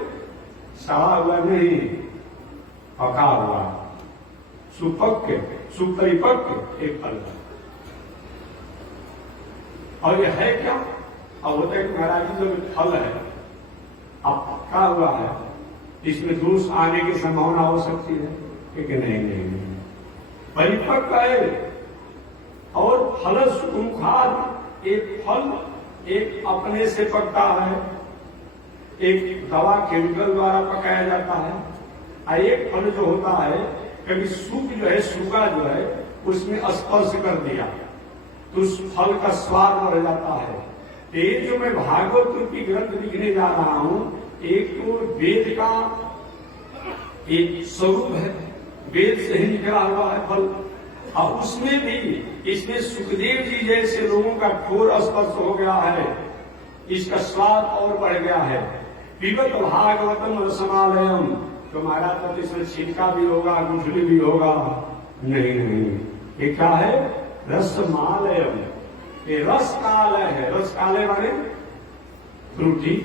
सड़ा हुआ नहीं, पका हुआ, सुपक्व, सुपरिपक्व एक फल है। और यह है क्या? अब होता है कि महाराज जी जब फल है अब क्या हुआ है, इसमें दोष आने की संभावना हो सकती है कि नहीं, परिपक्व है। और फल सुखुखाद, एक फल एक अपने से पकता है, एक दवा केमिकल द्वारा पकाया जाता है, और एक फल जो होता है कभी सूख जो है, सूखा जो है उसमें स्पर्श कर दिया तो उस फल का स्वाद बढ़ जाता है। ये जो मैं भागवत रूपी ग्रंथ लिखने जा रहा हूं, एक तो वेद का एक स्वरूप है, वेद से ही निकला हुआ है फल, और उसमें भी इसमें सुखदेव जी जैसे लोगों का ठोर स्पर्श हो गया है, इसका स्वाद और बढ़ गया है। पिबत भागवतम रसमालयम, तुम्हारा तो इसमें छिलका भी होगा, गुठली भी होगा, नहीं, ये क्या है, रसमालयम, ये रस काल है। रस काले माने फ्रूटी,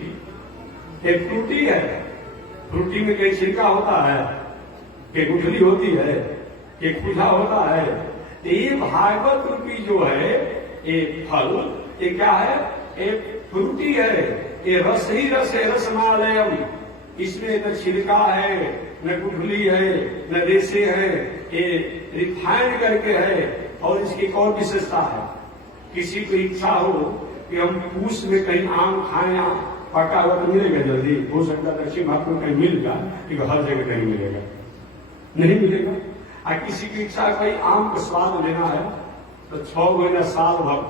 ये फ्रूटी है। फ्रूटी में कई छिलका होता है, कि गुठली होती है, कि खुजा होता है। ये भागवत रूपी जो है ये फल, ये क्या है, एक फ्रूटी है, ये रस ही रस है, रसमालयम। इसमें न छिलका है, न गुठली है, न रेसे है, ये रिफाइंड करके है। और इसकी एक और विशेषता है, किसी को इच्छा हो कि हम पूछ में कहीं आम खाएं, पका हुआ तो मिलेगा जल्दी, हो सकता है दक्षिण भारत में कहीं मिलेगा, लेकिन हर जगह नहीं मिलेगा, नहीं मिलेगा। और किसी की इच्छा कहीं आम का स्वाद लेना है तो 6 महीना साल भर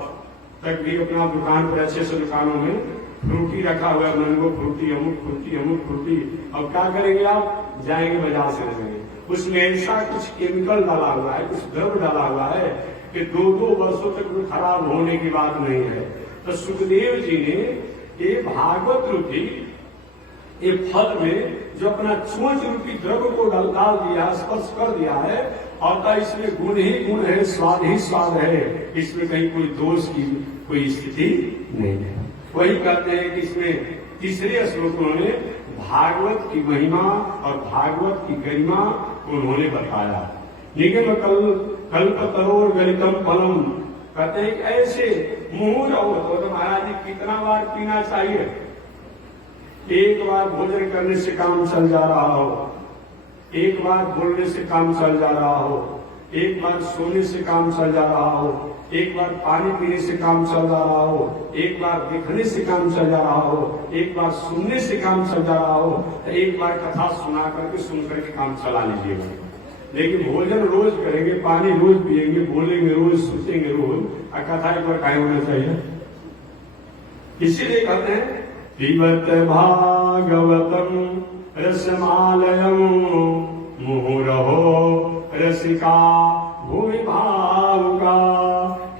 तक भी अपना दुकान पर अच्छे से दुकानों में फ्रूटी रखा हुआ है, मैंगो फ्रूटी, अमुक फ्रूटी। अब क्या करेंगे आप, जाएंगे बाजार से लेंगे, उसमें ऐसा कुछ केमिकल डाला हुआ है, कुछ द्रव्य डाला हुआ है कि 2-2 वर्षों तक वो खराब होने की बात नहीं है। तो सुखदेव जी ने ये भागवत रूपी ये फल में जो अपना चोंच रूपी द्रव्य को डाल दिया, स्पर्श कर दिया है, और तो इसमें गुण ही गुण है, स्वाद ही स्वाद है, इसमें कहीं कोई दोष की कोई स्थिति नहीं है। वही कहते हैं कि इसमें तीसरे श्लोकों में भागवत की महिमा और भागवत की गरिमा उन्होंने बताया। निगम कल्पतरोर गलितम फलम, कहते हैं कि ऐसे मुंह रहो तो महाराज जी कितना बार पीना चाहिए, एक बार भोजन करने से काम चल जा रहा हो, एक बार बोलने से काम चल जा रहा हो, एक बार सोने से काम चल जा रहा हो, एक बार पानी पीने से काम चल जा रहा हो, एक बार देखने से काम चल जा रहा हो, एक बार सुनने से काम चल जा रहा हो, एक बार कथा सुना करके सुन करके काम चला लीजिएगा। लेकिन भोजन रोज करेंगे, पानी रोज पिएंगे, बोलेंगे रोज, सोचेंगे रोज, और कथा एक बार कायम होना चाहिए। इसीलिए कहते हैं पिबत भागवतम रसमालयम मुहुरहो रसिका भूमि भावुका।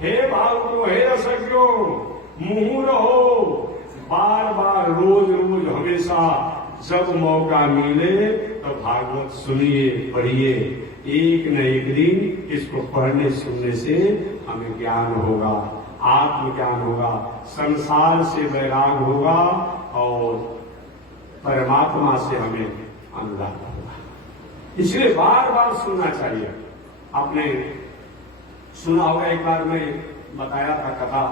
हे भावुको, हे रसज्ञो, मुहुरहो, बार बार रोज रोज हमेशा जब मौका मिले तो भागवत सुनिए, पढ़िए। एक न एक दिन इसको पढ़ने सुनने से हमें ज्ञान होगा, आत्मज्ञान होगा, संसार से वैराग होगा, और परमात्मा से हमें अनुराग होगा। इसलिए बार बार सुनना चाहिए। आपने सुना होगा, एक बार मैं बताया था कथा,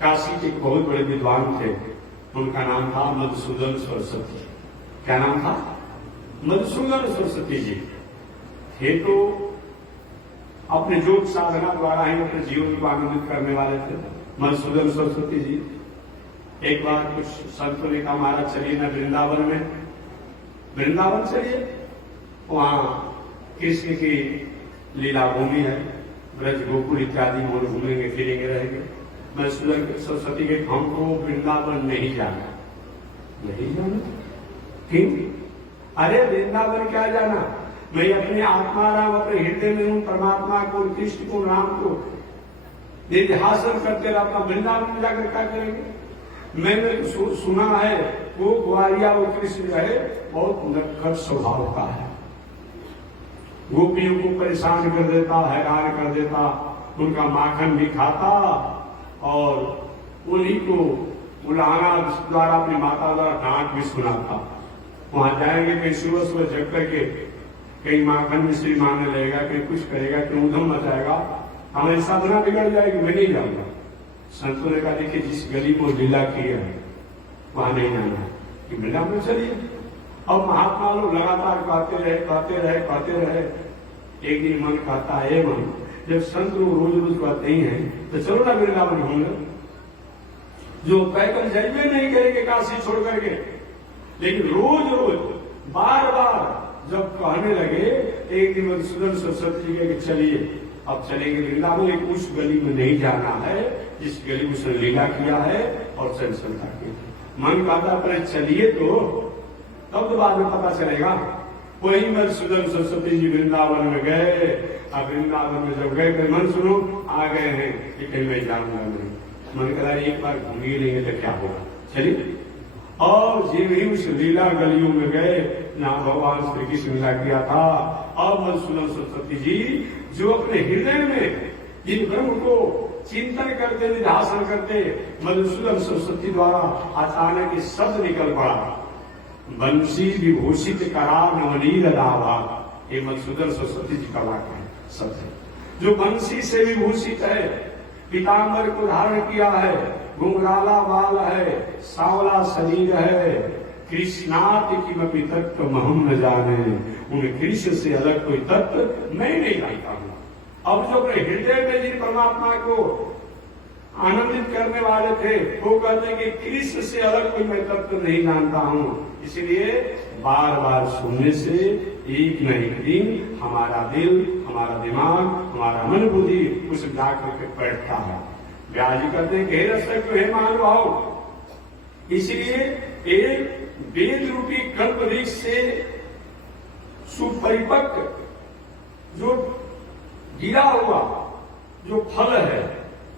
काशी के बहुत बड़े विद्वान थे, उनका नाम था मधुसूदन सरस्वती। क्या नाम था? मधुसूदन सरस्वती जी थे। तो अपने योग साधना द्वारा ही अपने जीवन को आनंदित करने वाले थे मधुसूदन सरस्वती जी। एक बार कुछ संतों ने कहा, महाराज चलिए ना वृंदावन में, वृंदावन चलिए, वहां कृष्ण की लीला भूमि है, ब्रज गोकुल इत्यादि मोड़ घूमेंगे, फिरेंगे, रहेंगे। मधुसूदन सरस्वती के, हमको वृंदावन नहीं जाना। नहीं जाना? क्यों? अरे वृंदावन क्या जाना, मैं अपने आत्मा राम अपने हृदय में हूं, परमात्मा को, कृष्ण को, राम को यदि हासिल करते रहता, वृंदावन में जाकर क्या करेंगे? मैंने सुना है वो ग्वालिया और कृष्ण जो है बहुत नटखट स्वभाव का है, गोपियों को परेशान कर देता, हैरान कर देता, उनका माखन भी खाता और उन्हीं को बुलाना द्वारा अपनी माता द्वारा डांट भी सुनाता। वहां जाएंगे कहीं सुबह सुबह जग करके, कहीं माखन मिश्री मारने लगेगा, कहीं कुछ करेगा, कहीं उधम मचाएगा, हमारी साधना बिगड़ जाएगी, मैं नहीं जाऊंगा। संतों ने कहा, देखिए जिस गली को लीला की है वहां नहीं जाना है, कि वृंदावन चलिए। अब महात्मा लोग लगातार कहते रहे। एक दिन मन कहता है, मन जब संत लोग रोज रोज कहते ही हैं तो चलो ना वृंदावन घूमने। जो पैदल जाइए नहीं करेंगे काशी छोड़ करके, लेकिन रोज रोज बार बार जब कहने लगे, एक दिन मधुसूदन सरस्वती जी के चलिए अब चलेंगे वृंदावन, एक उस गली में नहीं जाना है जिस गली में उसने लीला किया है और चंचलता की। मन कहता पहले चलिए तब तो बाद में पता चलेगा। वही मधुसूदन सरस्वती जी वृंदावन में गए। अब वृंदावन में जब गए तो मन सुनो आ गए हैं कि कहीं मैं जाऊंगा नहीं। मन करा एक बार घूम ही लेंगे तो क्या होगा, चलिए। और जब ही उस लीला गलियों में गए जहाँ भगवान श्री कृष्ण लीला किया था, अब मधुसूदन सरस्वती जी जो अपने हृदय में जिन ब्रह्म को चिंतन करते, निधासन करते, मधुसूदन सरस्वती द्वारा अचानक शब्द निकल पड़ा, बंसी विभूषित करा नवनील रावा। ये मधुसूदन सरस्वती जी का वाक्य है, शब्द जो बंसी से विभूषित है, पीताम्बर को धारण किया है, घुंघराला बाल है, सांवला शरीर है, कृष्णात किमपि तत्व महम न जाने। उन कृष्ण से अलग कोई तत्व मैं नहीं जानता हूं। अब जो अपने हृदय में जिन परमात्मा को आनंदित करने वाले थे वो कहते हैं कि कृष्ण से अलग कोई मैं तत्व नहीं जानता हूं। इसलिए बार बार सुनने से एक न एक दिन हमारा दिल, हमारा दिमाग, हमारा मन बुद्धि उस जाकर के बैठता है। व्यास जी कहते हैं हे रसक हे महानुभाव, इसलिए एक वेद रूपी कल्प वृक्ष से सुपरिपक्व जो गिरा हुआ जो फल है,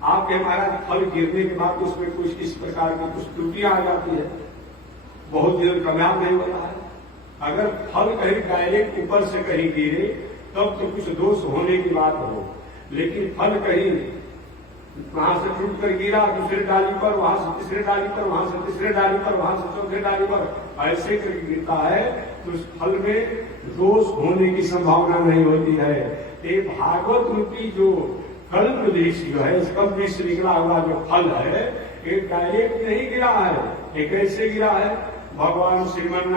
आपके महाराज फल गिरने के बाद उसमें कुछ इस प्रकार की कुछ त्रुटियां आ जाती है, बहुत देर कामयाब नहीं होता है। अगर फल कहीं डायरेक्ट ऊपर से कहीं गिरे तब तो कुछ दोष होने की बात हो, लेकिन फल कहीं वहां से टूट कर गिरा दूसरे डाली पर, वहां से तीसरे डाली पर, वहां से तीसरे डाली पर, वहां से चौथे डाली पर, ऐसे करके गिरता है तो उस फल में दोष होने की संभावना नहीं होती है। ये भागवत रूपी जो कल्प वृक्ष जो है, इस कल्प वृक्ष निकला हुआ जो फल है, ये डायरेक्ट नहीं गिरा है। ये कैसे गिरा है? भगवान श्रीमन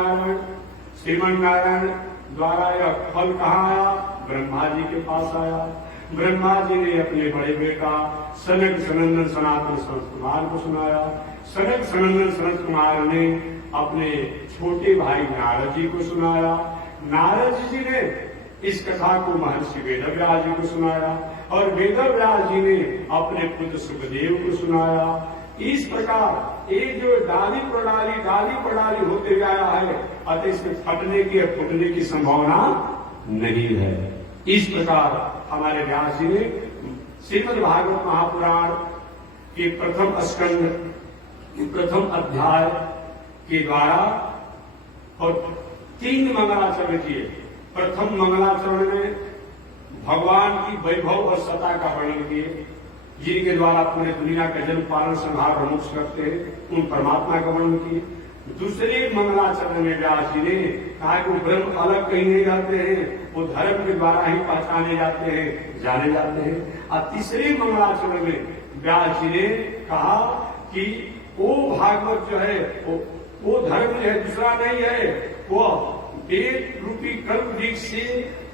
नारायण द्वारा यह फल कहाँ आया? ब्रह्मा जी के पास आया। ब्रह्मा जी ने अपने बड़े बेटा सनक सनंदन सनातन सनत कुमार को सुनाया। सनक सनंदन सनत कुमार ने अपने छोटे भाई नारद जी को सुनाया। नारद जी ने इस कथा को महर्षि वेदव्यास जी को सुनाया और वेदव्यास जी ने अपने पुत्र सुखदेव को सुनाया। इस प्रकार ये जो डाली प्रणाली होते आया है, अतः इसमें फटने की और फूटने की संभावना नहीं है। इस प्रकार हमारे व्यास जी ने श्रीमद् भागवत महापुराण के प्रथम स्कंद प्रथम अध्याय के द्वारा और 3 मंगलाचरण किए। प्रथम मंगलाचरण में भगवान की वैभव और सत्ता का वर्णन किए, जिनके द्वारा पूरे दुनिया का जन्म पालन संहार और मोक्ष करते हैं, उन परमात्मा का वर्णन किए। दूसरे मंगलाचरण में व्यास जी ने कहा कि वो ब्रह्म अलग कहीं नहीं रहते हैं, वो धर्म के द्वारा ही पहचाने जाते हैं, जाने जाते हैं। और तीसरे मंगलाचरण में व्यास जी ने कहा कि वो भागवत जो है वो धर्म जो है दूसरा नहीं है, वो वेद रूपी कल्प वृक्ष से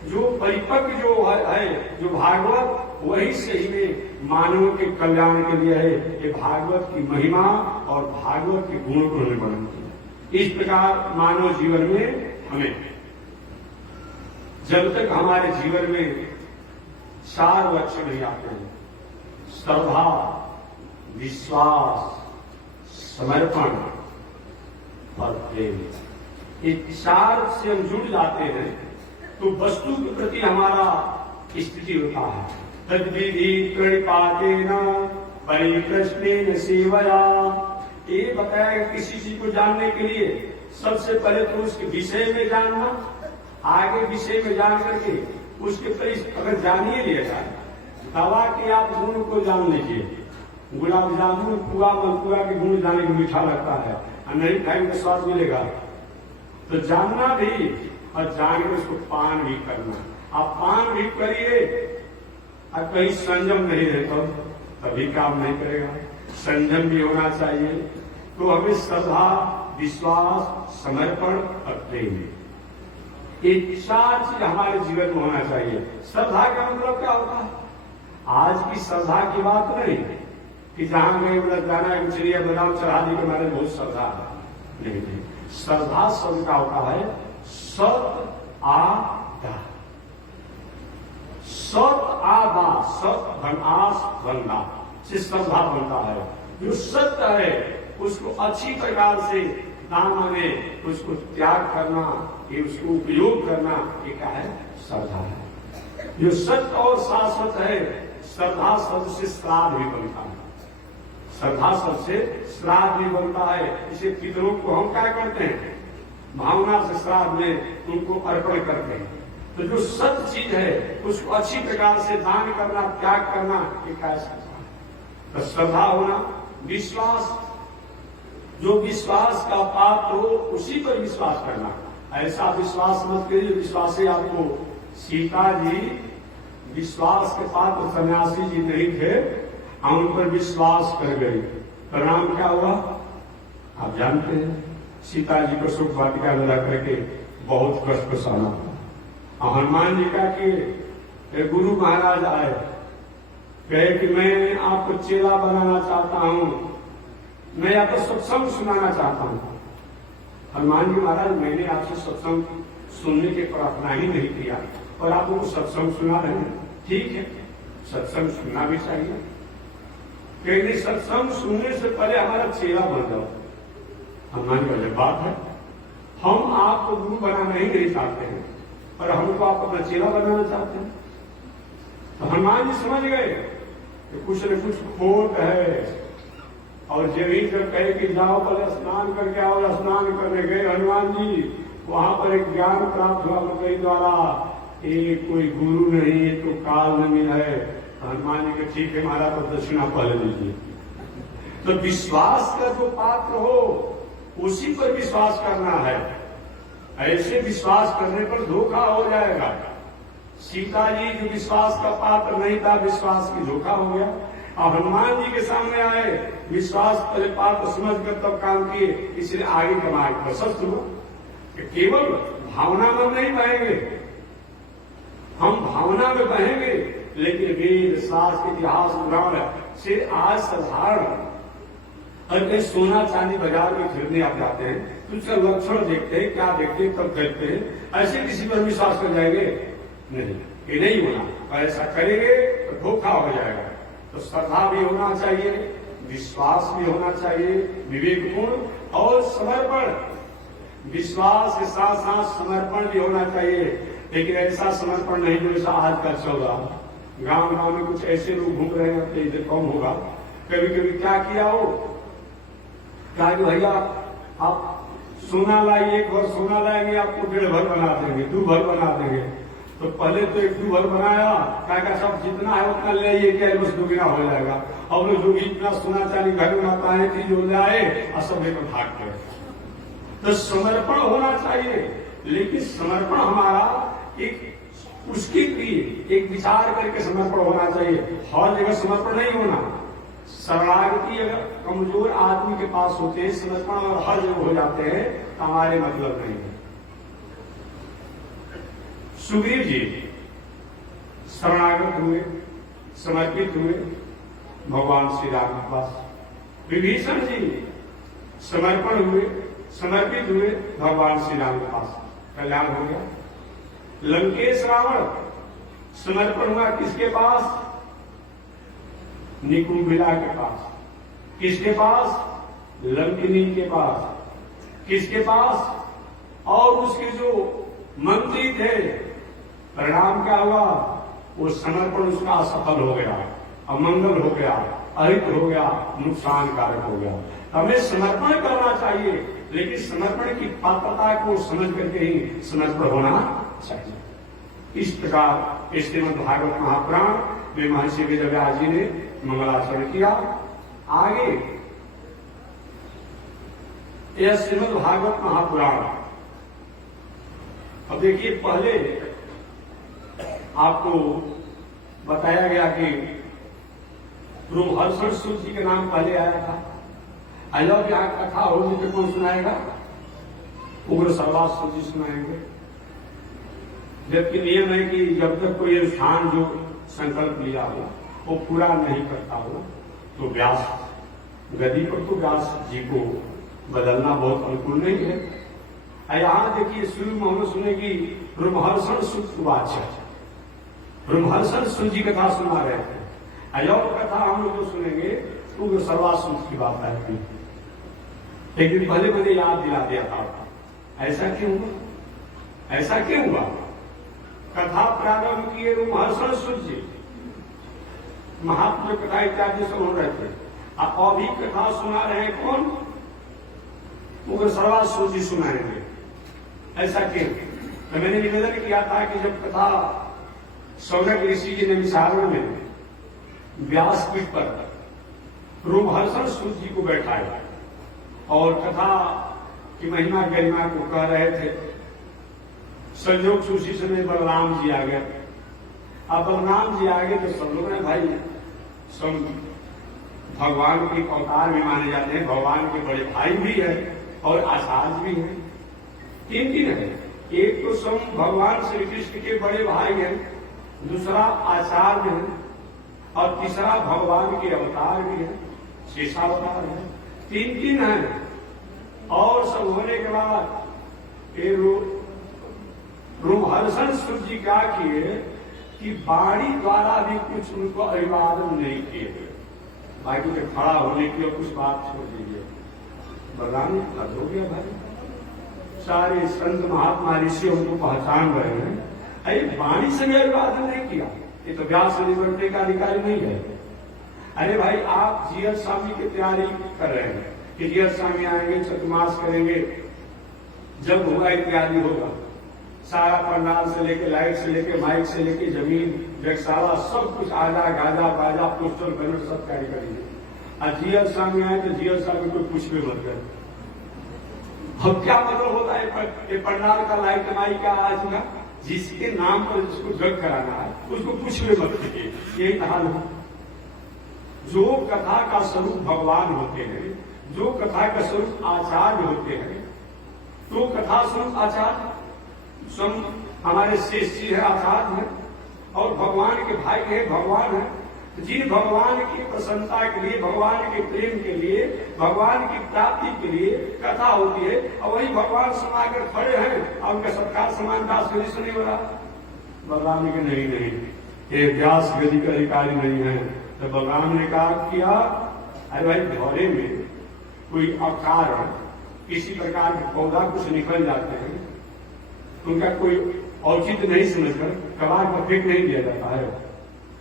जो परिपक्व जो है जो भागवत, वही सही में मानवों के कल्याण के लिए है। ये भागवत की महिमा और भागवत के गुणों को हमें वर्णन किया। इस प्रकार मानव जीवन में हमें जब तक हमारे जीवन में 4 लक्षण नहीं आते हैं, श्रद्धा, विश्वास, समर्पण और प्रेम, ये 4 से हम जुड़ जाते हैं तो वस्तु के प्रति हमारा स्थिति होता है। तद्विधि प्रणिपातेन परिप्रश्नेन सेवया। ये बताया किसी चीज को जानने के लिए सबसे पहले तो उसके विषय में जानना, आगे विषय में जान करके उसके अगर जानिए लिया जाए, दवा के आप गुण को जान लीजिए। गुलाब जामुन पुआ मलपुआ के गुण जाने को मीठा लगता है और नहीं खाएंगे तो स्वाद मिलेगा, तो जानना भी और जान के उसको पान भी करना। आप पान भी करिए और कहीं संयम नहीं है तो तभी काम नहीं करेगा। संयम भी होना चाहिए। तो हमें श्रद्धा, विश्वास, समर्पण और प्रेम। ये 4 चीज हमारे जीवन में होना चाहिए। श्रद्धा का मतलब क्या होता है? आज की श्रद्धा की बात नहीं कि जहां गए मतलब जाना है चिड़िया बादाम चढ़ा दी के बारे में बहुत श्रद्धा है, नहीं। श्रद्धा शब्द का होता है सत आदा। सत आदा, सत भनास बंदा से श्रद्धा बनता है। जो सत्य है उसको अच्छी प्रकार से दाना में उसको त्याग करना, ये उसको उपयोग करना, ये क्या है? श्रद्धा है। जो सत्य और शाश्वत है, श्रद्धा शब्द से श्राद्ध भी बनता है। श्रद्धा शब्द से श्राद्ध भी बनता है। इसे पितरों को हम क्या करते हैं? भावना से श्राद्ध में उनको अर्पण करते हैं। तो जो सत्य चीज है उसको अच्छी प्रकार से दान करना, त्याग करना, ये क्या श्रद्धा है? तो श्रद्धा होना, विश्वास, जो विश्वास का पात्र हो उसी पर विश्वास करना। ऐसा विश्वास मत करिए विश्वास से आपको सीता जी विश्वास के पात्र सन्यासी जी नहीं थे, हम उन पर विश्वास कर गए, परिणाम क्या हुआ आप जानते हैं। सीता जी को सुख वाटिका में ला करके बहुत कष्ट को सहना पड़ा। हनुमान जी का कि गुरु महाराज आए, कहे कि मैं आपको चेला बनाना चाहता हूं, मैं आपको सत्संग सुनाना चाहता हूं। हनुमान जी महाराज, मैंने आपसे सत्संग सुनने की प्रार्थना ही नहीं किया और आप उनको सत्संग सुना रहे हैं। ठीक है, सत्संग सुनना भी चाहिए, कहीं सत्संग सुनने से पहले हमारा चेला बन जाओ। हनुमान जी वाली बात है, हम आपको गुरु बनाना ही नहीं चाहते हैं और हमको आप अपना चेला बनाना चाहते हैं। तो हनुमान जी समझ गए कि कुछ न कुछ खोट है। और जमीन जब कहे कि जाओ पहले स्नान करके आओ, स्नान करने गए हनुमान जी, वहां पर एक ज्ञान प्राप्त हुआ मकई द्वारा, ये कोई गुरु नहीं, ये तो काल नमीन है। हनुमान जी के ठीक है महाराज, तो दक्षिणा पहले दीजिए। तो विश्वास का जो पात्र हो उसी पर विश्वास करना है। ऐसे विश्वास करने पर धोखा हो जाएगा। सीता जी जो विश्वास का पात्र नहीं था, विश्वास की धोखा हो गया। और हनुमान जी के सामने आए, विश्वास पहले पात्र समझ कर तब काम किए, इसलिए आगे का मार्ग प्रशस्त हुआ। केवल भावना में नहीं बहेंगे, हम भावना में बहेंगे, लेकिन वेद शास्त्र इतिहास पुराण से आज साधारण अगर सोना चांदी बाजार में खरीदने आप जाते हैं तो उसका लक्षण देखते हैं, क्या देखते हैं, तब देखते हैं। ऐसे किसी पर विश्वास कर जाएंगे नहीं, ये नहीं होना। ऐसा करेंगे तो धोखा हो जाएगा। तो श्रद्धा भी होना चाहिए, विश्वास भी होना चाहिए, विवेकपूर्ण और समर्पण। विश्वास के साथ साथ समर्पण भी होना चाहिए, लेकिन ऐसा समर्पण नहीं जो ऐसा आज का चल रहा। गांव गांव में कुछ ऐसे लोग घूम रहे हैं तो इधर कम होगा। कभी कभी क्या किया हो, क्या भैया आप सोना लाइए, एक भर सोना लाएंगे, आपको 1.5 भर बना देंगे, 2 भर बना देंगे। तो पहले तो 1-2 भर बनाया, क्या सब जितना है उतना ले आइए, क्या बस दुगना हो जाएगा। और जो भी इतना सोना चांदी घर में आता है कि जो ले आए और सब लेकर भाग गए। तो समर्पण होना चाहिए, लेकिन समर्पण हमारा एक उसके लिए एक विचार करके समर्पण होना चाहिए। हर जगह समर्पण नहीं होना। शरणागति अगर कमजोर आदमी के पास होते हैं, समर्पण और हर जगह हो जाते हैं, तो हमारे मतलब नहीं है। सुग्रीव जी शरणागत हुए, समर्पित हुए भगवान श्री राम के पास। विभीषण जी समर्पण हुए, समर्पित हुए भगवान श्री राम के पास, कल्याण हो गया। लंकेश रावण समर्पण हुआ किसके पास? निकुंभिला के पास। किसके पास? लंकिनी के पास। किसके पास? और उसके जो मंत्री थे, परिणाम क्या हुआ? वो समर्पण उसका असफल हो गया, अमंगल हो गया, अहित हो गया, नुकसानकारक हो गया। हमें समर्पण करना चाहिए, लेकिन समर्पण की पात्रता को समझ करके ही समर्पण होना चाहिए। इस प्रकार श्रीमद् भागवत महापुराण में महर्षि वेदव्यास जी ने मंगलाचरण किया। आगे यह श्रीमद् भागवत महापुराण, अब देखिए पहले आपको बताया गया कि रोमहर्षण सूत जी का नाम पहले आया था। अयोध्या यहाँ कथा होगी तो कौन सुनाएगा? उग्र सर्वास्व जी सुनाएंगे। जबकि नियम है कि जब तक कोई स्थान जो संकल्प लिया हो वो पूरा नहीं करता हो तो व्यास गद्दी पर तो व्यास जी को बदलना बहुत अनुकूल नहीं है। यहाँ देखिए शुरू में हम सुनेगी रोमहर्षण सुवाच, रोमहर्षण सुन जी कथा सुना रहे थे। अयोग कथा हम लोग जो सुनेंगे उग्र सर्वास्व की बात है। एक दिन पहले मैंने याद दिला दिया था, ऐसा क्यों हुआ? ऐसा क्यों हुआ? कथा प्रारंभ किए रोमहर्षण सुन जी, महात्मा कथा इत्यादि सब हो रहे थे। अभी कथा सुना रहे हैं कौन? उग्र सर्वास्व जी सुनाएंगे। ऐसा क्यों? तो मैंने निवेदन किया था कि जब कथा सौनक ऋषि जी ने विशारण में व्यासपीठ पर रोमहर्षण सूत जी को बैठाया और कथा की महिमा गरिमा को कह रहे थे। संयोग से उसी समय बलराम जी आ गए। अब बलराम जी आ गए तो सब लोग ने भाई सब भगवान के अवतार भी माने जाते हैं, भगवान के बड़े भाई भी है और आचार्य भी है। तीन है, एक तो स्वयं भगवान श्री कृष्ण के बड़े भाई हैं, दूसरा आचार्य है और तीसरा भगवान के अवतार भी है, शेषावतार है। तीन है। और सब होने के बाद रोमहर्षण सूत जी क्या किए कि वाणी द्वारा भी कुछ उनको अभिवादन नहीं किए। बाकी तो खड़ा होने की और कुछ बात छोड़ दीजिए। बलराम हद हो गया भाई, सारे संत महात्मा ऋषि उनको पहचान रहे हैं, अरे वाणी से भी अभिवादन नहीं किया। ये तो व्यास निवर्तने का अधिकारी नहीं है। अरे भाई आप जीएल स्वामी की तैयारी कर रहे हैं कि जीएल स्वामी आएंगे, चतुर्मास करेंगे, जब होगा इत्यादि होगा, सारा पंडाल से लेके लाइट से लेके माइक से लेके जमीन व्यक्शाला सब कुछ आजा गाजा बाजा पोस्टर बैनर सब तैयारी करेंगे। और जीएल स्वामी आए तो जीएल स्वामी को कुछ भी मत कर। अब क्या मतलब होता है? ये पंडाल का लाइट माइक का आज का जिसके नाम पर जिसको जग कराना है उसको कुछ भी मत करिए। यही हाल है। जो कथा का स्वरूप भगवान होते हैं, जो कथा का स्वरूप आचार्य होते हैं, तो कथा स्वरूप आचार्य स्वयं हमारे शेष जी है, आचार्य है और भगवान के भाई है, भगवान है। जिन भगवान की प्रसन्नता के लिए, भगवान के प्रेम के लिए, भगवान की प्राप्ति के लिए कथा होती है और वही भगवान समाकर खड़े हैं और उनका सत्कार समान दास गति सुनी हो रहा। बलराम के नहीं, ये व्यास गति का अधिकारी नहीं है। तो बलराम ने कहा किया, अरे भाई धौरे में कोई अकारण किसी प्रकार के पौधा कुछ निकल जाते हैं, उनका कोई औचित्य नहीं समझकर कबाड़ पर फेंक नहीं दिया जाता है।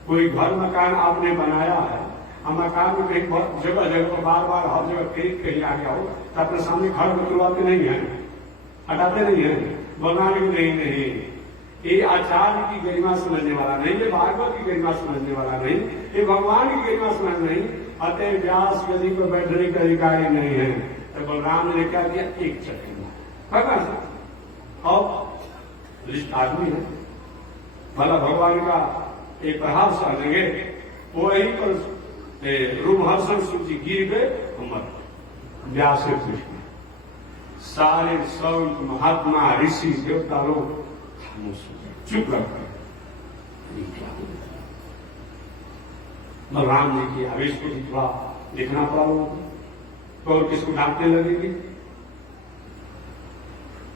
कोई घर मकान आपने बनाया है, हम मकान में कहीं जगह जगह पर बार बार हर जगह कहीं आ गया हो तो अपने सामने घर बदलवाते नहीं है, हटाते नहीं है। बनाने नहीं, ये आचार्य की गरिमा समझने वाला नहीं, ये भागवत की गरिमा समझने वाला नहीं, ये भगवान की गरिमा समझ नहीं, अतः व्यास गद्दी पर बैठने का अधिकारी नहीं है। तो बलराम ने क्या किया? एक चक्कर और लिस्ट आदमी है भला भगवान का एक प्रभाव समझेंगे, वो यहीं पर रोमहर्षण सूत जी गिर गए, मर व्यास कृष्ण सारे संत महात्मा ऋषि देवता लोग चुप रख गए। बलराम जी की आवेश को थोड़ा देखना पड़ा लोगों को, और किसको डांटने लगेंगे।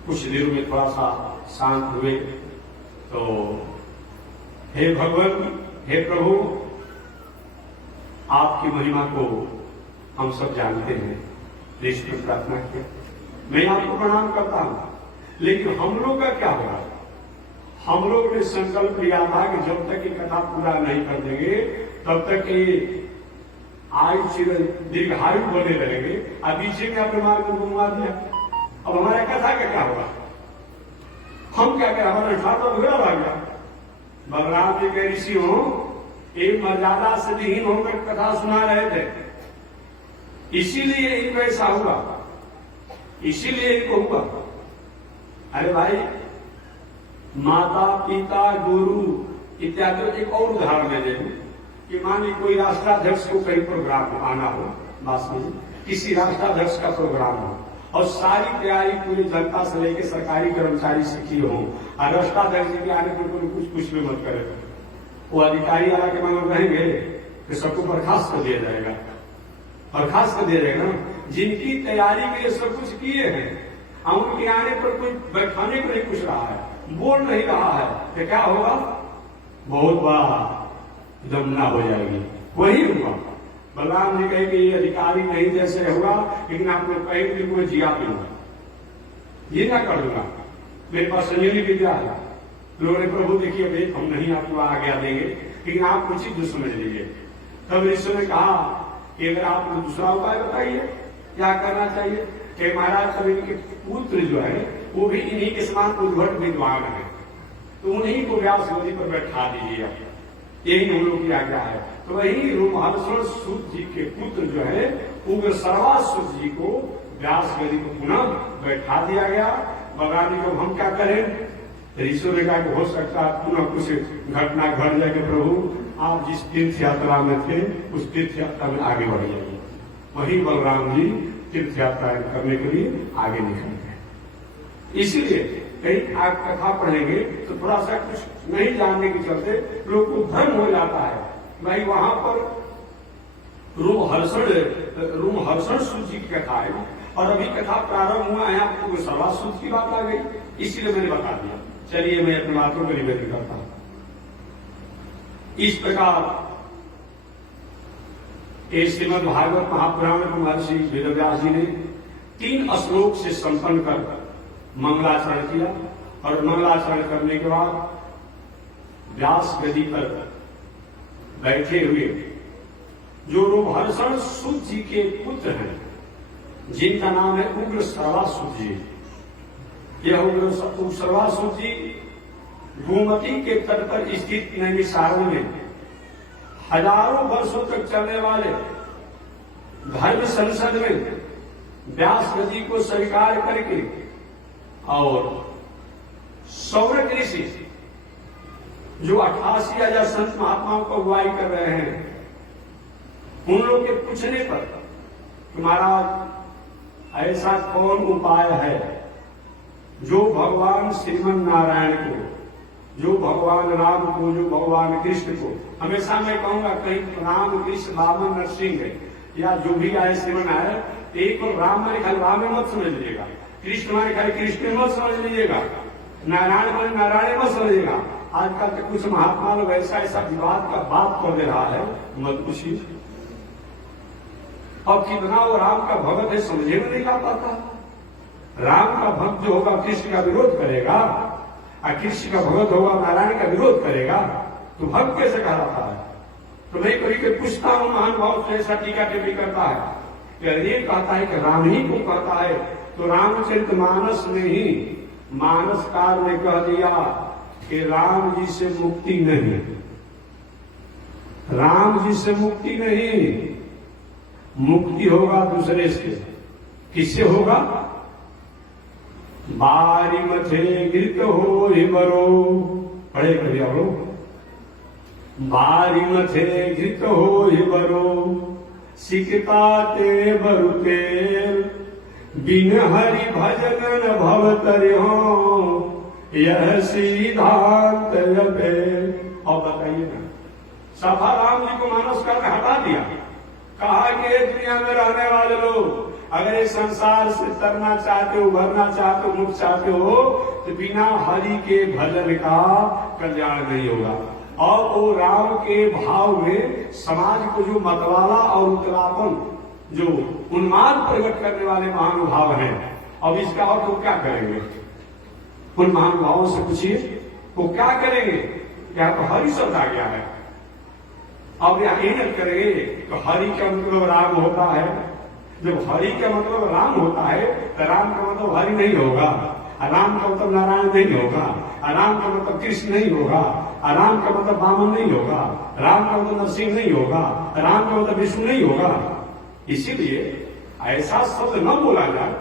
कुछ देर में थोड़ा सा शांत हुए तो हे भगवान, हे प्रभु, आपकी महिमा को हम सब जानते हैं, ऋषि प्रार्थना किया, मैं आपको प्रणाम करता हूं, लेकिन हम लोग का क्या होगा? हम लोग ने संकल्प लिया था कि जब तक ये कथा पूरा नहीं कर देंगे तब तक ये आयु दीर्घायु बने रहेंगे। अब पीछे में आपने मार्ग को मार दिया, अब हमारे कथा का क्या होगा? हम क्या करें? हमारा ठाकुर बुरा भाग गया। बलराम जी के ऋषि हो, एक मर्यादा से विहीन होकर कथा सुना रहे थे, इसीलिए इनको ऐसा हुआ, इसीलिए इनको हुआ। अरे भाई, माता पिता गुरु इत्यादि। एक और उदाहरण ले लें कि मान ली कोई राष्ट्राध्यक्ष को कहीं प्रोग्राम आना हो, बात में किसी राष्ट्राध्यक्ष का प्रोग्राम हो और सारी तैयारी पूरी जनता से लेकर सरकारी कर्मचारी से की हो और राष्ट्राध्यक्ष जी के आने पर कुछ भी मत करे, वो अधिकारी आला के मगर रहेंगे तो सबको बर्खास्त कर दिया जाएगा, बर्खास्त कर दिया जाएगा ना। जिनकी तैयारी के लिए सब कुछ किए हैं, उनके आने पर कोई बैठाने को नहीं पूछ रहा है, बोल नहीं रहा है, तो क्या होगा? बहुत बड़ा दमना हो जाएगी। वही हुआ बलराम जी कहे कि ये अधिकारी नहीं जैसे होगा, लेकिन आप लोग कहीं भी मैं जिया दूंगा, ये ना कर दूंगा, मेरे पास संजीवनी विद्या है। लोगों ने प्रभु देखिए भाई हम नहीं आपको आज्ञा देंगे, लेकिन आप कुछ ही समझ लीजिए। तब ऋषि ने कहा कि अगर आप दूसरा उपाय बताइए क्या करना चाहिए। कि महाराज कभी के पुत्र जो है वो भी इन्हीं के समान उद्भट विद्वान है, तो उन्हीं को व्यास गद्दी पर बैठा दीजिए, यही हम लोग की आज्ञा है। तो वही रोमहर्षण सूत जी के पुत्र जो है उग्र सर्वासुत जी को व्यास गद्दी को पुनः बैठा दिया गया। बलराम जी को हम क्या करें? ऋषि ने कहा कि हो सकता है पुनः कुछ घटना घट जाए कि प्रभु आप जिस तीर्थ यात्रा में थे उस तीर्थ यात्रा में आगे बढ़ जाइए। वही बलराम जी तीर्थ यात्रा करने के लिए आगे निकल गए। इसीलिए कहीं आप कथा पढ़ेंगे तो थोड़ा सा कुछ नहीं जानने के चलते लोग को भ्रम हो जाता है। भाई वहां पर रोमहर्षण सूत जी की कथा है और अभी कथा प्रारंभ हुआ है, आपको सर्वासूत की बात आ गई, इसीलिए मैंने बता दिया। चलिए मैं अपनी बातों को निवेदन करता हूं। इस प्रकार श्रीमद् भागवत महापुराण में महर्षि वेदव्यास जी ने 3 श्लोक से संपन्न कर मंगलाचरण किया और मंगलाचरण करने के बाद व्यास गद्दी पर बैठे हुए जो रोमहर्षण सूत जी के पुत्र हैं, जिनका नाम है उग्र सर्वासुत जी। यह उग्र सर्वासुत जी गोमती के तट पर स्थित नैमिषारण्य में हजारों वर्षों तक चलने वाले धर्म संसद में व्यास गद्दी को स्वीकार करके और सौरक ऋषि जो 88,000 संत महात्माओं को अगुवाई कर रहे हैं, उन लोग के पूछने पर कि महाराज ऐसा कौन उपाय है जो भगवान श्रीमन नारायण को, जो भगवान राम को, जो भगवान कृष्ण को, हमेशा मैं कहूंगा कहीं राम कृष्ण वामन नरसिंह है या जो भी आए श्रीमन आए, एक और राम माने खाली राम मत समझ लीजिएगा, कृष्ण माने खाली कृष्ण मत समझ लीजिएगा, नारायण माने नारायण मत समझिएगा। आजकल के कुछ महात्मा लोग ऐसा विवाद का बात कर दे रहा है, मत पूछिए। और कितना वो राम का भगत है समझे में नहीं आ पाता। राम का भक्त जो होगा कृष्ण का विरोध करेगा और कृष्ण का भगत होगा नारायण का विरोध करेगा, तो भक्त कैसे कहलाता है? तो मैं कभी के पूछता हूं महानुभाव से, ऐसा टीका टिप्पणी करता है, ये कहता है कि राम ही को कहता है, तो रामचरितमानस में ही मानसकार ने कह दिया कि राम जी से मुक्ति नहीं, राम जी से मुक्ति नहीं, मुक्ति होगा दूसरे से। किससे होगा? बारी मथे गिरत हो हिमरो, पढ़े कभी आप लोग, बारी मथे गिरत हो हिमरो, सिकता ते बरुते, बिन हरि भजन भवतरि हो, यह सिद्धांत लबे। और बताइए ना, सफा राम जी को मानसकार ने हटा दिया, कहा कि दुनिया में रहने वाले लोग अगर इस संसार से तरना चाहते हो, उभरना चाहते हो, मुक्त चाहते हो, तो बिना हरि के भजन का कल्याण नहीं होगा। और वो राम के भाव में समाज को जो मतवाला और उत्तलापन, जो उन्माद प्रकट करने वाले महानुभाव हैं, अब इसका और तो क्या करेंगे? उन महानुभावों से पूछिए वो क्या करेंगे? क्या तो हरि शब्द आ गया है, अब यह नहीं करेंगे तो हरि का मतलब राम होता है। जब हरि का मतलब राम होता है तो राम का मतलब हरि नहीं होगा, राम का मतलब नारायण नहीं होगा, राम का मतलब कृष्ण नहीं होगा, राम का मतलब वामन नहीं होगा, राम का मतलब नरसिंह नहीं होगा, राम का मतलब विष्णु नहीं होगा। इसीलिए ऐसा शब्द न बोला जाए।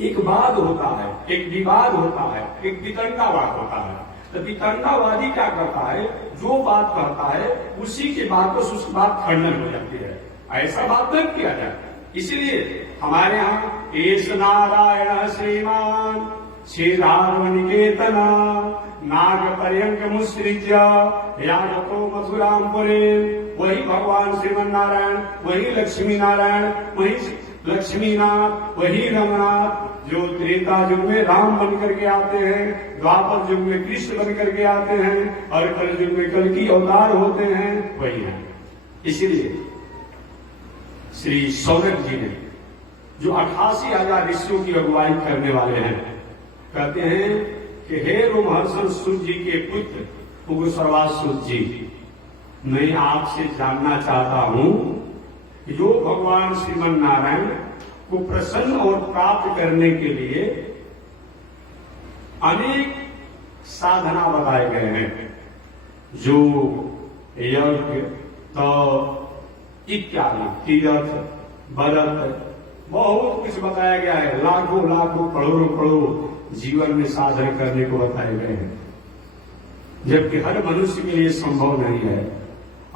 एक वाद होता है, एक विवाद होता है, एक वितंडावाद होता है। तो वितंडावादी क्या करता है? जो बात कहता है उसी के बात को उसकी बात खंडन हो जाती है। ऐसा बात न किया जाए, इसलिए हमारे यहाँ एस नारायण श्रीमान श्रीरामनिकेतना नाग पर्यंक मुसृज्य यादतो मथुरामपुरे, वही भगवान श्रीमन नारायण, वही लक्ष्मी नारायण, वही लक्ष्मीनाथ, वही रमनाथ, जो त्रेता युग में राम बन करके आते हैं, द्वापर युग में कृष्ण बन करके आते हैं, और कल युग में कल की अवतार होते हैं, वही है। इसीलिए श्री सौनक जी ने, जो 88,000 ऋषियों की अगुवाई करने वाले हैं, कहते हैं कि हे रोमहर्षण सूत जी के पुत्र उग्रश्रवासुत जी, मैं आपसे जानना चाहता हूं कि जो भगवान श्रीमन नारायण को प्रसन्न और प्राप्त करने के लिए अनेक साधना बताए गए हैं, जो यज्ञ तप इत्यादि तीर्थ व्रत बहुत कुछ बताया गया है, लाखों लाखों करोड़ों करोड़ों जीवन में साधन करने को बताए गए हैं, जबकि हर मनुष्य के लिए संभव नहीं है।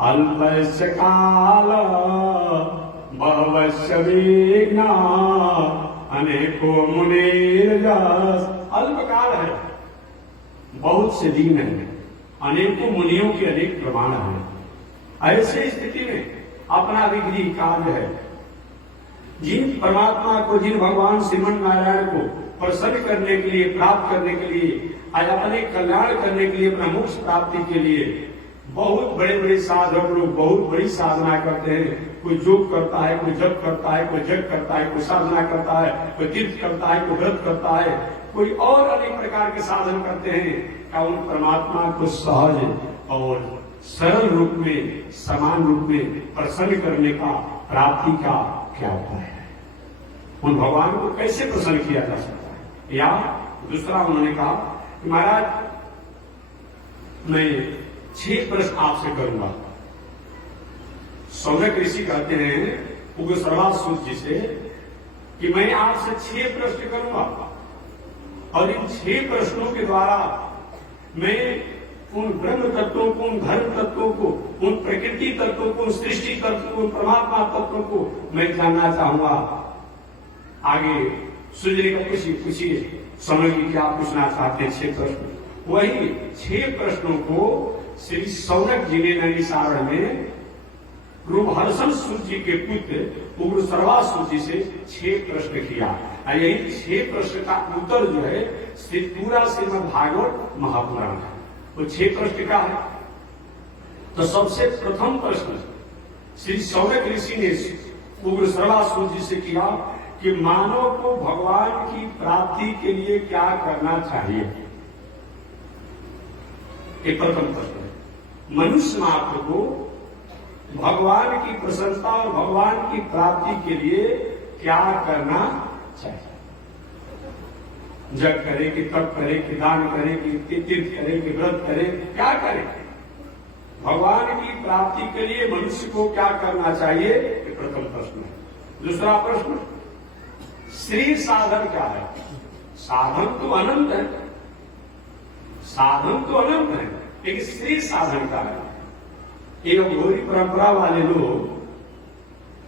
अल्पस्य काल बहवस्य विघ्ना अनेको मुनिर्यस, अल्प काल है, बहुत से दिन है, अनेकों मुनियों के अनेक प्रमाण हैं। ऐसे स्थिति में अपना विधि कार्य है। जिन परमात्मा को, जिन भगवान श्रीमन नारायण को प्रसन्न करने के लिए, प्राप्त करने के लिए, आज अपने कल्याण करने के लिए, अपना मोक्ष प्राप्ति के लिए बहुत बड़े बड़े साधक लोग बहुत बड़ी साधना करते हैं। कोई योग करता है, कोई जप करता है, कोई जग करता है, कोई साधना करता है, कोई तीर्थ करता है, कोई व्रत करता है, कोई और अनेक प्रकार के साधन करते हैं। क्या उन परमात्मा को सहज और सरल रूप में, समान रूप में प्रसन्न करने का, प्राप्ति का क्या उपाय है? उन भगवान को कैसे प्रसन्न किया जा सकता है? या दूसरा उन्होंने कहा कि महाराज मैं 6 प्रश्न आपसे करूंगा। सौनक ऋषि कहते हैं उग्रश्रवासुत जी से कि मैं आपसे 6 प्रश्न करूंगा, और इन 6 प्रश्नों के द्वारा मैं उन ब्रह्म तत्वों को, उन धर्म तत्वों को, उन प्रकृति तत्वों को, उन सृष्टि तत्वों को, उन परमात्मा तत्वों को मैं जानना चाहूंगा। आगे सुजने का पूछिए समय की क्या पूछना चाहते हैं? 6 प्रश्न। वही 6 प्रश्नों को श्री सौनक जी ने नैमिषारण्य में रोमहर्षण सूत जी के पुत्र उग्रश्रवासुत जी से 6 प्रश्न किया। यही 6 प्रश्न का उत्तर जो है पूरा श्रीमद् भागवत महापुराण है। वो 6 प्रश्न का है। तो सबसे प्रथम प्रश्न श्री सौनक ऋषि ने उग्रश्रवासुत जी से किया कि मानव को भगवान की प्राप्ति के लिए क्या करना चाहिए? एक प्रथम प्रश्न है, मनुष्य मात्र को भगवान की प्रसन्नता और भगवान की प्राप्ति के लिए क्या करना चाहिए? जग करे कि तप करे कि दान करे कि तीर्थ करे कि व्रत करे, क्या करे? भगवान की प्राप्ति के लिए मनुष्य को क्या करना चाहिए? ये प्रथम प्रश्न है। दूसरा प्रश्न, श्री साधन क्या है? साधन तो अनंत है, साधन तो अनंत है, लेकिन श्री साधन क्या है? एक गौरी परंपरा वाले लोग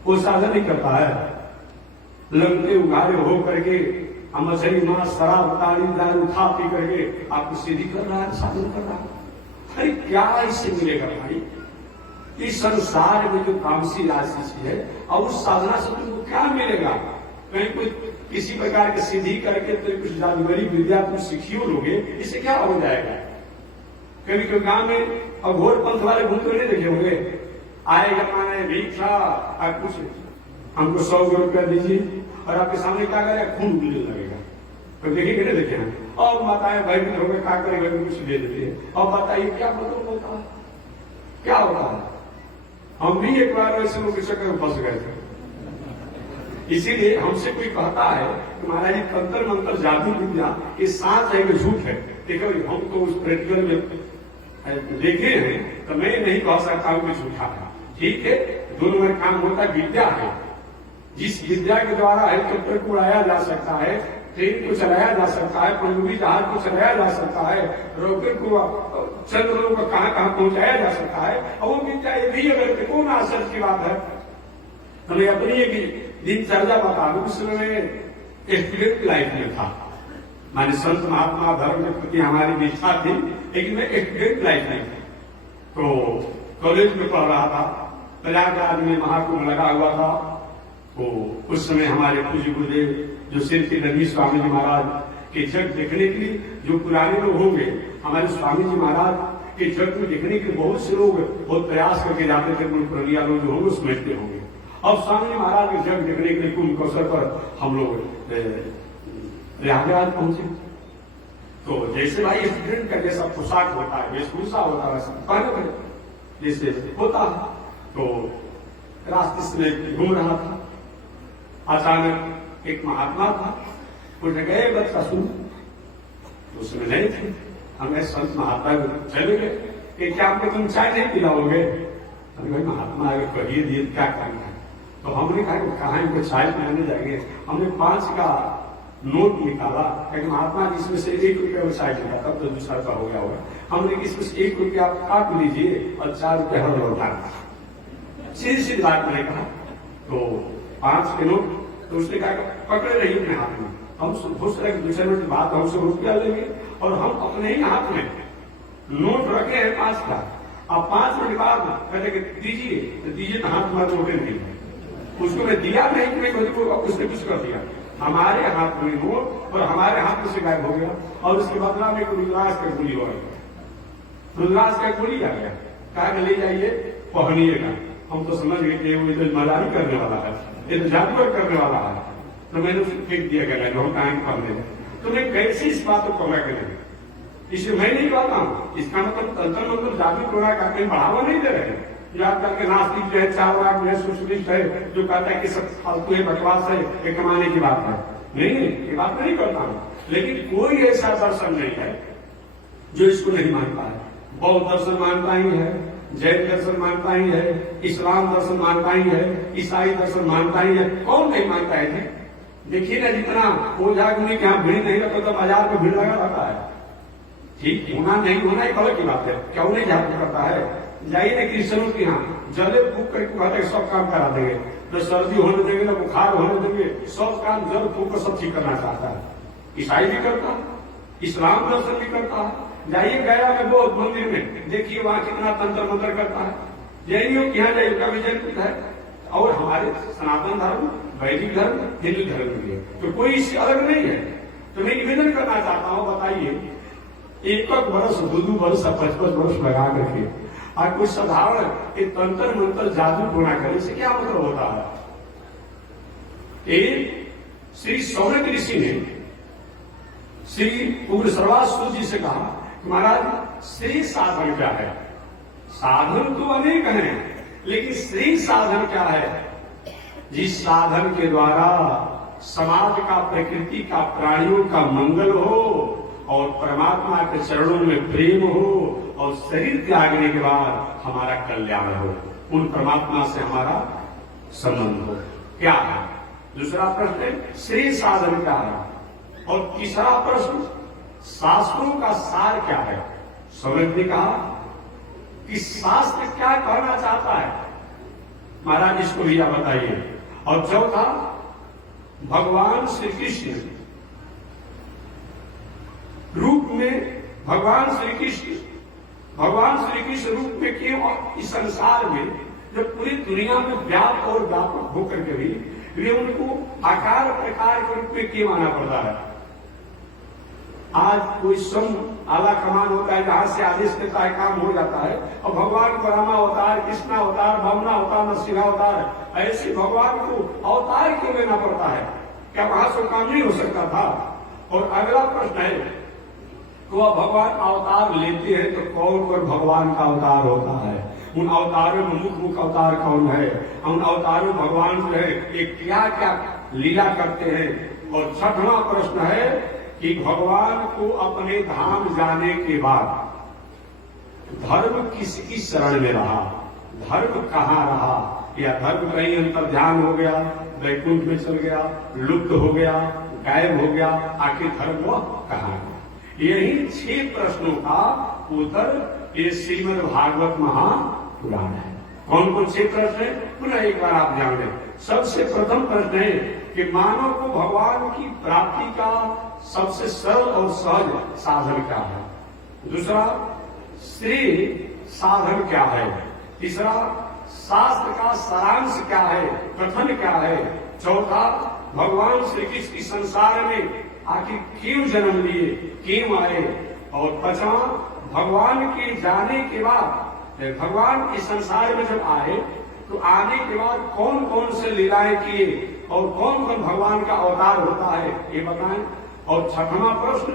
वो साधन नहीं करता है, लंगते उगारे हो करके मछली मांस शराब ताड़ी दारू खा पी करके आपको सीधी कर रहा है, साधन कर रहा है। अरे क्या इससे मिलेगा भाई? इस संसार में जो तामसी राशि है और उस साधना से तुमको क्या मिलेगा? कहीं कोई किसी प्रकार की सिद्धि करके तो कुछ जादूगरी विद्या तुम सीखी लोगे, इससे क्या हो जाएगा? कभी कोई गांव में और घोर पंथ वाले घूमते नहीं देखे होंगे, आएगा माने भिक्षा और कुछ हमको 100 रुपया दीजिए, और आपके सामने क्या करेगा? खून मिलने लगेगा। तो देखेंगे नहीं देखे हैं, और बताए भयभीत हो गए, क्या करेगा? कुछ दे देते हैं। और बताइए क्या मतलब होता है, क्या होता है? हम भी एक बार ऐसे लोग के चक्कर में फंस गए थे। इसीलिए हमसे कोई कहता है कि महाराज ये तंत्र मंत्र जादू विद्या ये साथ है कि झूठ है, देखो हम तो उस प्रैक्टिकल में देखे हैं, तो मैं नहीं कह सकता हूं कि झूठा था। ठीक है, दोनों में काम होता विद्या है। जिस विद्या के द्वारा हेलीकॉप्टर को उड़ाया जा सकता है, ट्रेन को चलाया जा सकता है, पनडुब्बी जहाज को चलाया जा सकता है, रॉकेट को चंद्रमा को कहां कहां पहुंचाया जा सकता है, और वो विद्या ये नहीं अगर कौन आश्चर्य की बात है। हमें अपनी एक दिनचर्या बता दूं, उस समय स्टूडेंट लाइफ में था। माने संत महात्मा धर्म के प्रति हमारी निष्ठा थी, लेकिन मैं स्टूडेंट लाइफ में था। तो कॉलेज में पढ़ रहा था, प्रयागराज में महाकुंभ लगा हुआ था। तो उस समय हमारे पूज्य गुरुदेव जो श्री नंदी स्वामी जी महाराज के जग देखने के लिए, जो पुराने लोग होंगे हमारे स्वामी जी महाराज के जग को देखने के लिए बहुत से लोग बहुत प्रयास करके जाते थे। पुरानिया लोग जो होंगे समझते होंगे। अब स्वामी जी महाराज के जग देखने के लिए कुंभ के अवसर पर हम लोग प्रयागराज पहुंचे। तो जैसे भाई स्टूडेंट का जैसा पोशाक होता है, वेशभूषा होता है, वैसा पहले जैसे होता है। तो रास्ते से घूम रहा था, अचानक एक महात्मा था, उन्हें गए बच्चा सुन, उसमें नहीं थे। हमें संत महात्मा चले गए कि क्या आपको तुम चाय नहीं पिलाओगे? भाई महात्मा अगर कहिए दिए क्या करना है? तो हमने कहा कहा इनको चाय पिलाने जाएंगे। हमने 5 का नोट निकाला, क्योंकि महात्मा जी इसमें से 1 रुपया में चाय लिखा, तब तो दूसरा का हो गया होगा। हमने इसमें से 1 रुपया आप काट लीजिए और 4 रुपया हम लौटाना। सीधी सीधी बात मैंने कहा। तो 5 के नोट, तो उसने कहा पकड़े रहिए अपने हाथ में। हम सोच रहे दूसरे नोट की बात, हमसे रुपया लेंगे और हम अपने ही हाथ में नोट रखे हैं 5 का। अब 5 मिनट बाद कहते दीजिए, तो दीजिए तो हाथ में नोटे नहीं। उसको मैं दिया नहीं, उसने कुछ कर दिया। हमारे हाथ में नोट और हमारे हाथ में से गायब हो गया। और उसके बदला में रुद्राज का गोली हो गया, रुद्राज का गोली आ गया। कहा ले जाइए पहनिएगा। हम तो समझ गए कि वो तो मजाक करने वाला है, ये तो जादूगर करने वाला है। तो मैंने उसे फेंक दिया गया जो हम टाइम पढ़ने। तो मैं कैसे इस बात को पकड़ा करेंगे? इसलिए मैं नहीं कहता हूँ, इसका मतलब तंत्र मंत्र जादू टोना का कहीं बढ़ावा नहीं दे रहे हैं। जो आजकल के नास्तिक जो है, चावड़ा जो है, सोशलिस्ट है, जो कहता है कि सब फालतू है, बकवास है, ये कमाने की बात है। नहीं, ये बात नहीं करता हूँ। लेकिन कोई ऐसा दर्शन नहीं है जो इसको नहीं मानता है। बौद्ध दर्शन मानता ही है, जैन दर्शन मानता ही है, इस्लाम दर्शन मानता ही है, ईसाई दर्शन मानता ही है। कौन नहीं मानता है जी? देखिए ना, जितना ओझा गुनी के यहाँ भीड़ नहीं लगता तो बाजार में भीड़ लगा रहता है। ठीक होना नहीं होना एक अलग की बात है, क्यों नहीं जागरूक करता है? जाइए ना क्रिश्चनों के यहाँ, जले फूक करके कहते सब काम करा देंगे, न सर्दी होने देंगे, न बुखार होने देंगे, सब काम जल फूक कर सब ठीक करना चाहता है। ईसाई भी करता है, इस्लाम दर्शन भी करता है। जाइए गया में बौद्ध मंदिर में, देखिए वहां कितना तंत्र मंत्र करता है। जैनियों के यहाँ जाइए, उनका विजय कुछ है। और हमारे सनातन धर्म, वैदिक धर्म, हिंदू धर्म भी है, तो कोई इससे अलग नहीं है। तो मैं निवेदन करना चाहता हूँ, बताइए 1 वर्ष 2 वर्ष 55 वर्ष लगा करके और कोई साधारण एक तंत्र मंत्र जादू टोना करे, से क्या मतलब होता है? एक श्री सौनक ऋषि ने श्री उग्र सर्वासु जी से कहा, महाराज श्री साधन क्या है? साधन तो अनेक हैं, लेकिन श्री साधन क्या है? जिस साधन के द्वारा समाज का, प्रकृति का, प्राणियों का मंगल हो और परमात्मा के चरणों में प्रेम हो और शरीर त्यागने के बाद हमारा कल्याण हो, उन परमात्मा से हमारा संबंध हो। क्या है? दूसरा प्रश्न है श्री साधन क्या है? और तीसरा प्रश्न शास्त्रों का सार क्या है? सौनक ने कहा कि शास्त्र क्या कहना चाहता है, महाराज इसको भी आप बताइए। और चौथा, भगवान श्री कृष्ण रूप में, भगवान श्री कृष्ण रूप में क्यों इस संसार में, जब पूरी दुनिया में व्याप्त और व्यापक होकर के भी वे उनको आकार प्रकार के रूप में क्यों आना पड़ता है? आज कोई सम आला कमान होता है, जहां से आदेश देता है काम हो जाता है। और भगवान को रामा अवतार, कृष्णा अवतार, भावना अवतार, नरसिंह अवतार, ऐसे भगवान को अवतार क्यों लेना पड़ता है? क्या वहां से काम नहीं हो सकता था? और अगला प्रश्न है, तो भगवान अवतार लेते हैं तो कौन कौन भगवान का अवतार होता है? उन अवतारों में मुख्य अवतार कौन है? उन अवतारों भगवान जो है एक क्या क्या लीला करते हैं? और छठवां प्रश्न है कि भगवान को अपने धाम जाने के बाद धर्म किसकी शरण में रहा? धर्म कहाँ रहा? या धर्म कहीं अंतर ध्यान हो गया, वैकुंठ में चल गया, लुप्त हो गया, गायब हो गया, आखिर धर्म वह कहाँ है? यही 6 प्रश्नों का उत्तर ये श्रीमद् भागवत महापुराण है। कौन कौन से प्रश्न है, पुनः एक बार आप ध्यान दें। सबसे प्रथम प्रश्न है कि मानव को भगवान की प्राप्ति का सबसे सरल और सहज साधन क्या है। दूसरा, श्री साधन क्या है। तीसरा, शास्त्र का सारांश क्या है, कथन क्या है। चौथा, भगवान श्री कृष्ण इस संसार में आखिर क्यों जन्म लिए, क्यों आए। और पांचवा, भगवान के जाने के बाद, भगवान इस संसार में जब आए तो आने के बाद कौन कौन से लीलाएं किए और कौन कौन भगवान का अवतार होता है, ये बताएं। और छठवां प्रश्न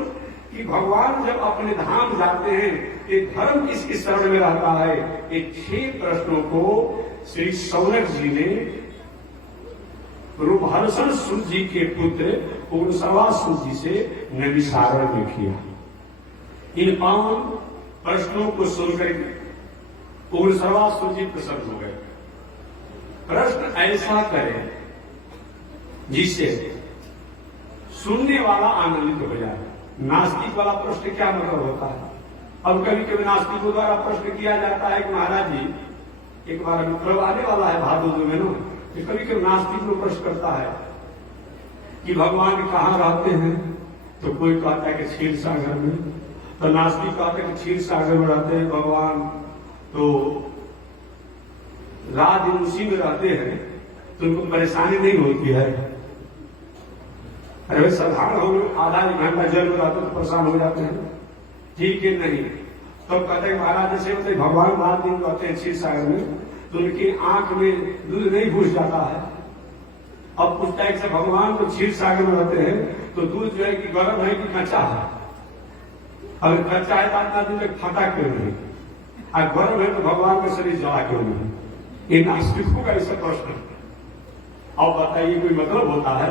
कि भगवान जब अपने धाम जाते हैं ये धर्म किसकी शरण में रहता है। ये 6 प्रश्नों को श्री शौनक जी ने रूपहर्षण सूत जी के पुत्र पूर्णसवा सूत जी से नैमिषारण्य में किया। इन 5 प्रश्नों को सुनकर पूर्णसवा सूत जी प्रसन्न हो गए। प्रश्न ऐसा करें जिससे सुनने वाला आनंदित हो जाए। नास्तिक वाला प्रश्न क्या मतलब होता है। अब कभी कभी नास्तिकों द्वारा प्रश्न किया जाता है कि महाराज जी, एक बार मतलब आने वाला है भादो में ना, कभी कभी नास्तिक लोग प्रश्न करता है कि भगवान कहाँ रहते हैं, तो कोई कहता है कि क्षीर सागर में, तो नास्तिक कहते हैं कि क्षीर सागर में रहते हैं भगवान, तो रात दिन उसी में रहते हैं तो उनको परेशानी नहीं होती है। अरे साधारण हो आधा एक घंटा जल में रहते तो परेशान हो जाते हैं, ठीक है नहीं। तो कहते हैं महाराज जैसे होते भगवान रात दिन कहते हैं क्षीर सागर में, तो उनकी आंख में दूध नहीं घुस जाता है। अब पूछता है कि भगवान तो क्षीर सागर में रहते हैं तो दूध जो है कि गर्म है कि कच्चा है। अगर कच्चा है तो आधा दिन तक फटा क्यों नहीं, और गर्म है तो भगवान का शरीर जला क्यों नहीं। ये नास्तिकों का ऐसा प्रश्न। अब बताइए कोई मतलब होता है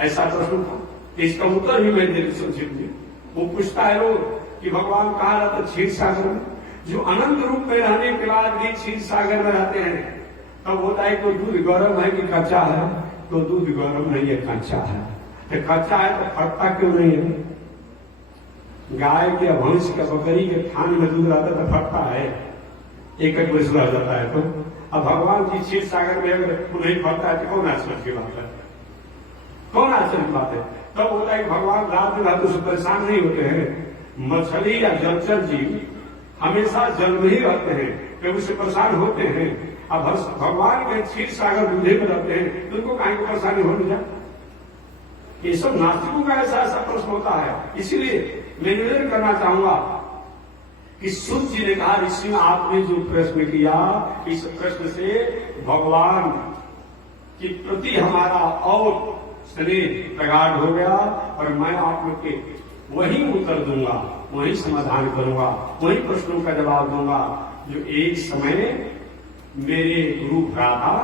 ऐसा प्रश्न था। इसका उत्तर भी मैं दे संक्षिप्त में। वो पूछता है लोग कि भगवान कहाँ रहते, क्षीर सागर में, जो अनंत रूप में रहने के बाद भी क्षीर सागर में रहते हैं। तब होता है तो दूध गर्म है कि कच्चा है, तो दूध गर्म नहीं है कच्चा है। तो कच्चा है तो फटता क्यों नहीं है। गाय के भैंस के बकरी के थान में दूध रहता है तो फटता है, एक एक वर्ष रह जाता है। तो अब भगवान जी क्षीर सागर में अगर नहीं फटता है तो कौन आश्चर्य की बात है, कौन आश्चर्य की बात है। तब होता है कि भगवान रात में रातों से परेशान नहीं होते हैं। मछली या जलचर जीव हमेशा जल में ही रहते हैं, कभी उससे परेशान होते हैं। अब भगवान के क्षीर सागर दूधे में रहते हैं तो उनको कहीं को परेशानी हो नहीं जाए। ये सब नास्तिकों का ऐसा ऐसा प्रश्न होता है। इसीलिए मैं निवेदन करना चाहूंगा कि सूत जी ने कहा ऋषि ने आपने जो प्रश्न किया, इस प्रश्न से भगवान के प्रति हमारा और स्नेह प्रगाढ़ हो गया और मैं आप लोग के वही उत्तर दूंगा, वही समाधान करूंगा, वही प्रश्नों का जवाब दूंगा जो एक समय मेरे गुरु भ्राता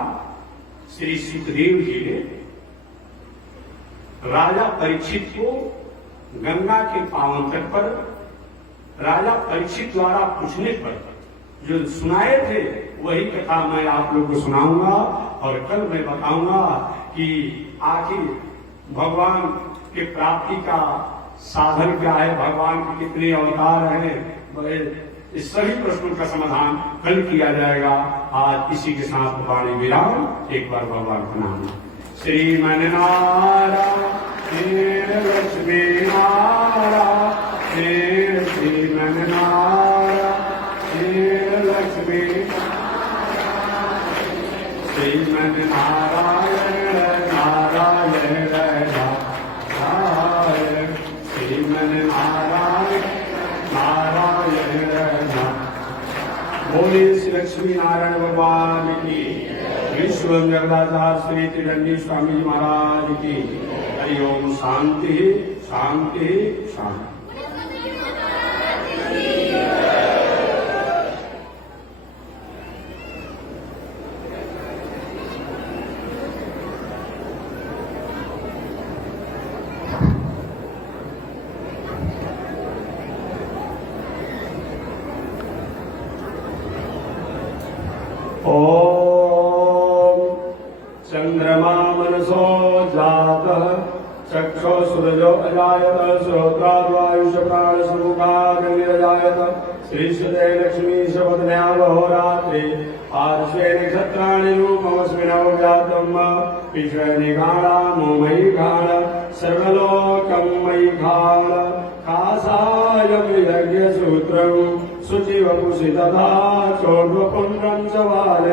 श्री सुखदेव जी ने राजा परीक्षित को गंगा के पावन तट पर राजा परीक्षित द्वारा पूछने पर जो सुनाए थे वही कथा मैं आप लोग को सुनाऊंगा। और कल मैं बताऊंगा कि आखिर भगवान के प्राप्ति का साधन क्या है, भगवान के कितने अवतार हैं। इस सभी प्रश्नों का समाधान कल किया जाएगा। आज इसी के साथ वाणी विराम। एक बार भगवान का नाम श्रीमन्नारायण लक्ष्मी नारायण श्रीमन्नारायण लक्ष्मी श्रीमन्नारायण नारायण नारायण श्रीमन्नारायण नारायण। बोलिए श्री लक्ष्मी नारायण भगवान की, विश्व जगदाचार्य श्री त्रिदंडी स्वामी जी महाराज की। हरि ओम। शांति शांति शांति। चंद्रमा मनसो जातः चक्षुः सूरजो अजायत श्रोत्राद्वायुष प्राणसमुखाग्निरजायत श्रीसुते लक्ष्मी शपथन्यावहोरात्रे पार्श्वे नक्षत्राणि रूपमस्मिनौ जातम् विश्वनिगाढा मयि गाढ सर्वलोकं मयि गाढ कासायं यज्ञसूत्रं शुचिवपुषि तथा चोर्ध्वपुण्ड्रं च वाल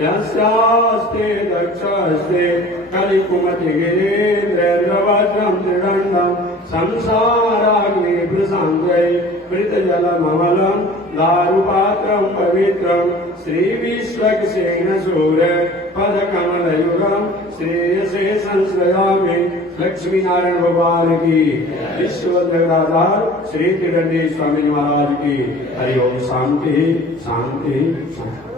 यस्यास्ते दक्षस्ते कलिकुमतिगिरीन्द्रेन्द्रवज्रं त्रिदण्डं संसाराग्निभृशान्त्यै मृतजलममलं दारुपात्रं पवित्रं श्रीविश्वक्सेनसूर्य पदकमलयुगं श्रेयसे संश्रयामि लक्ष्मी नारायण भगवान की विश्वजगदाधार श्री त्रिदंडी स्वामी महाराज की हरि ओम शांति शांति शांति।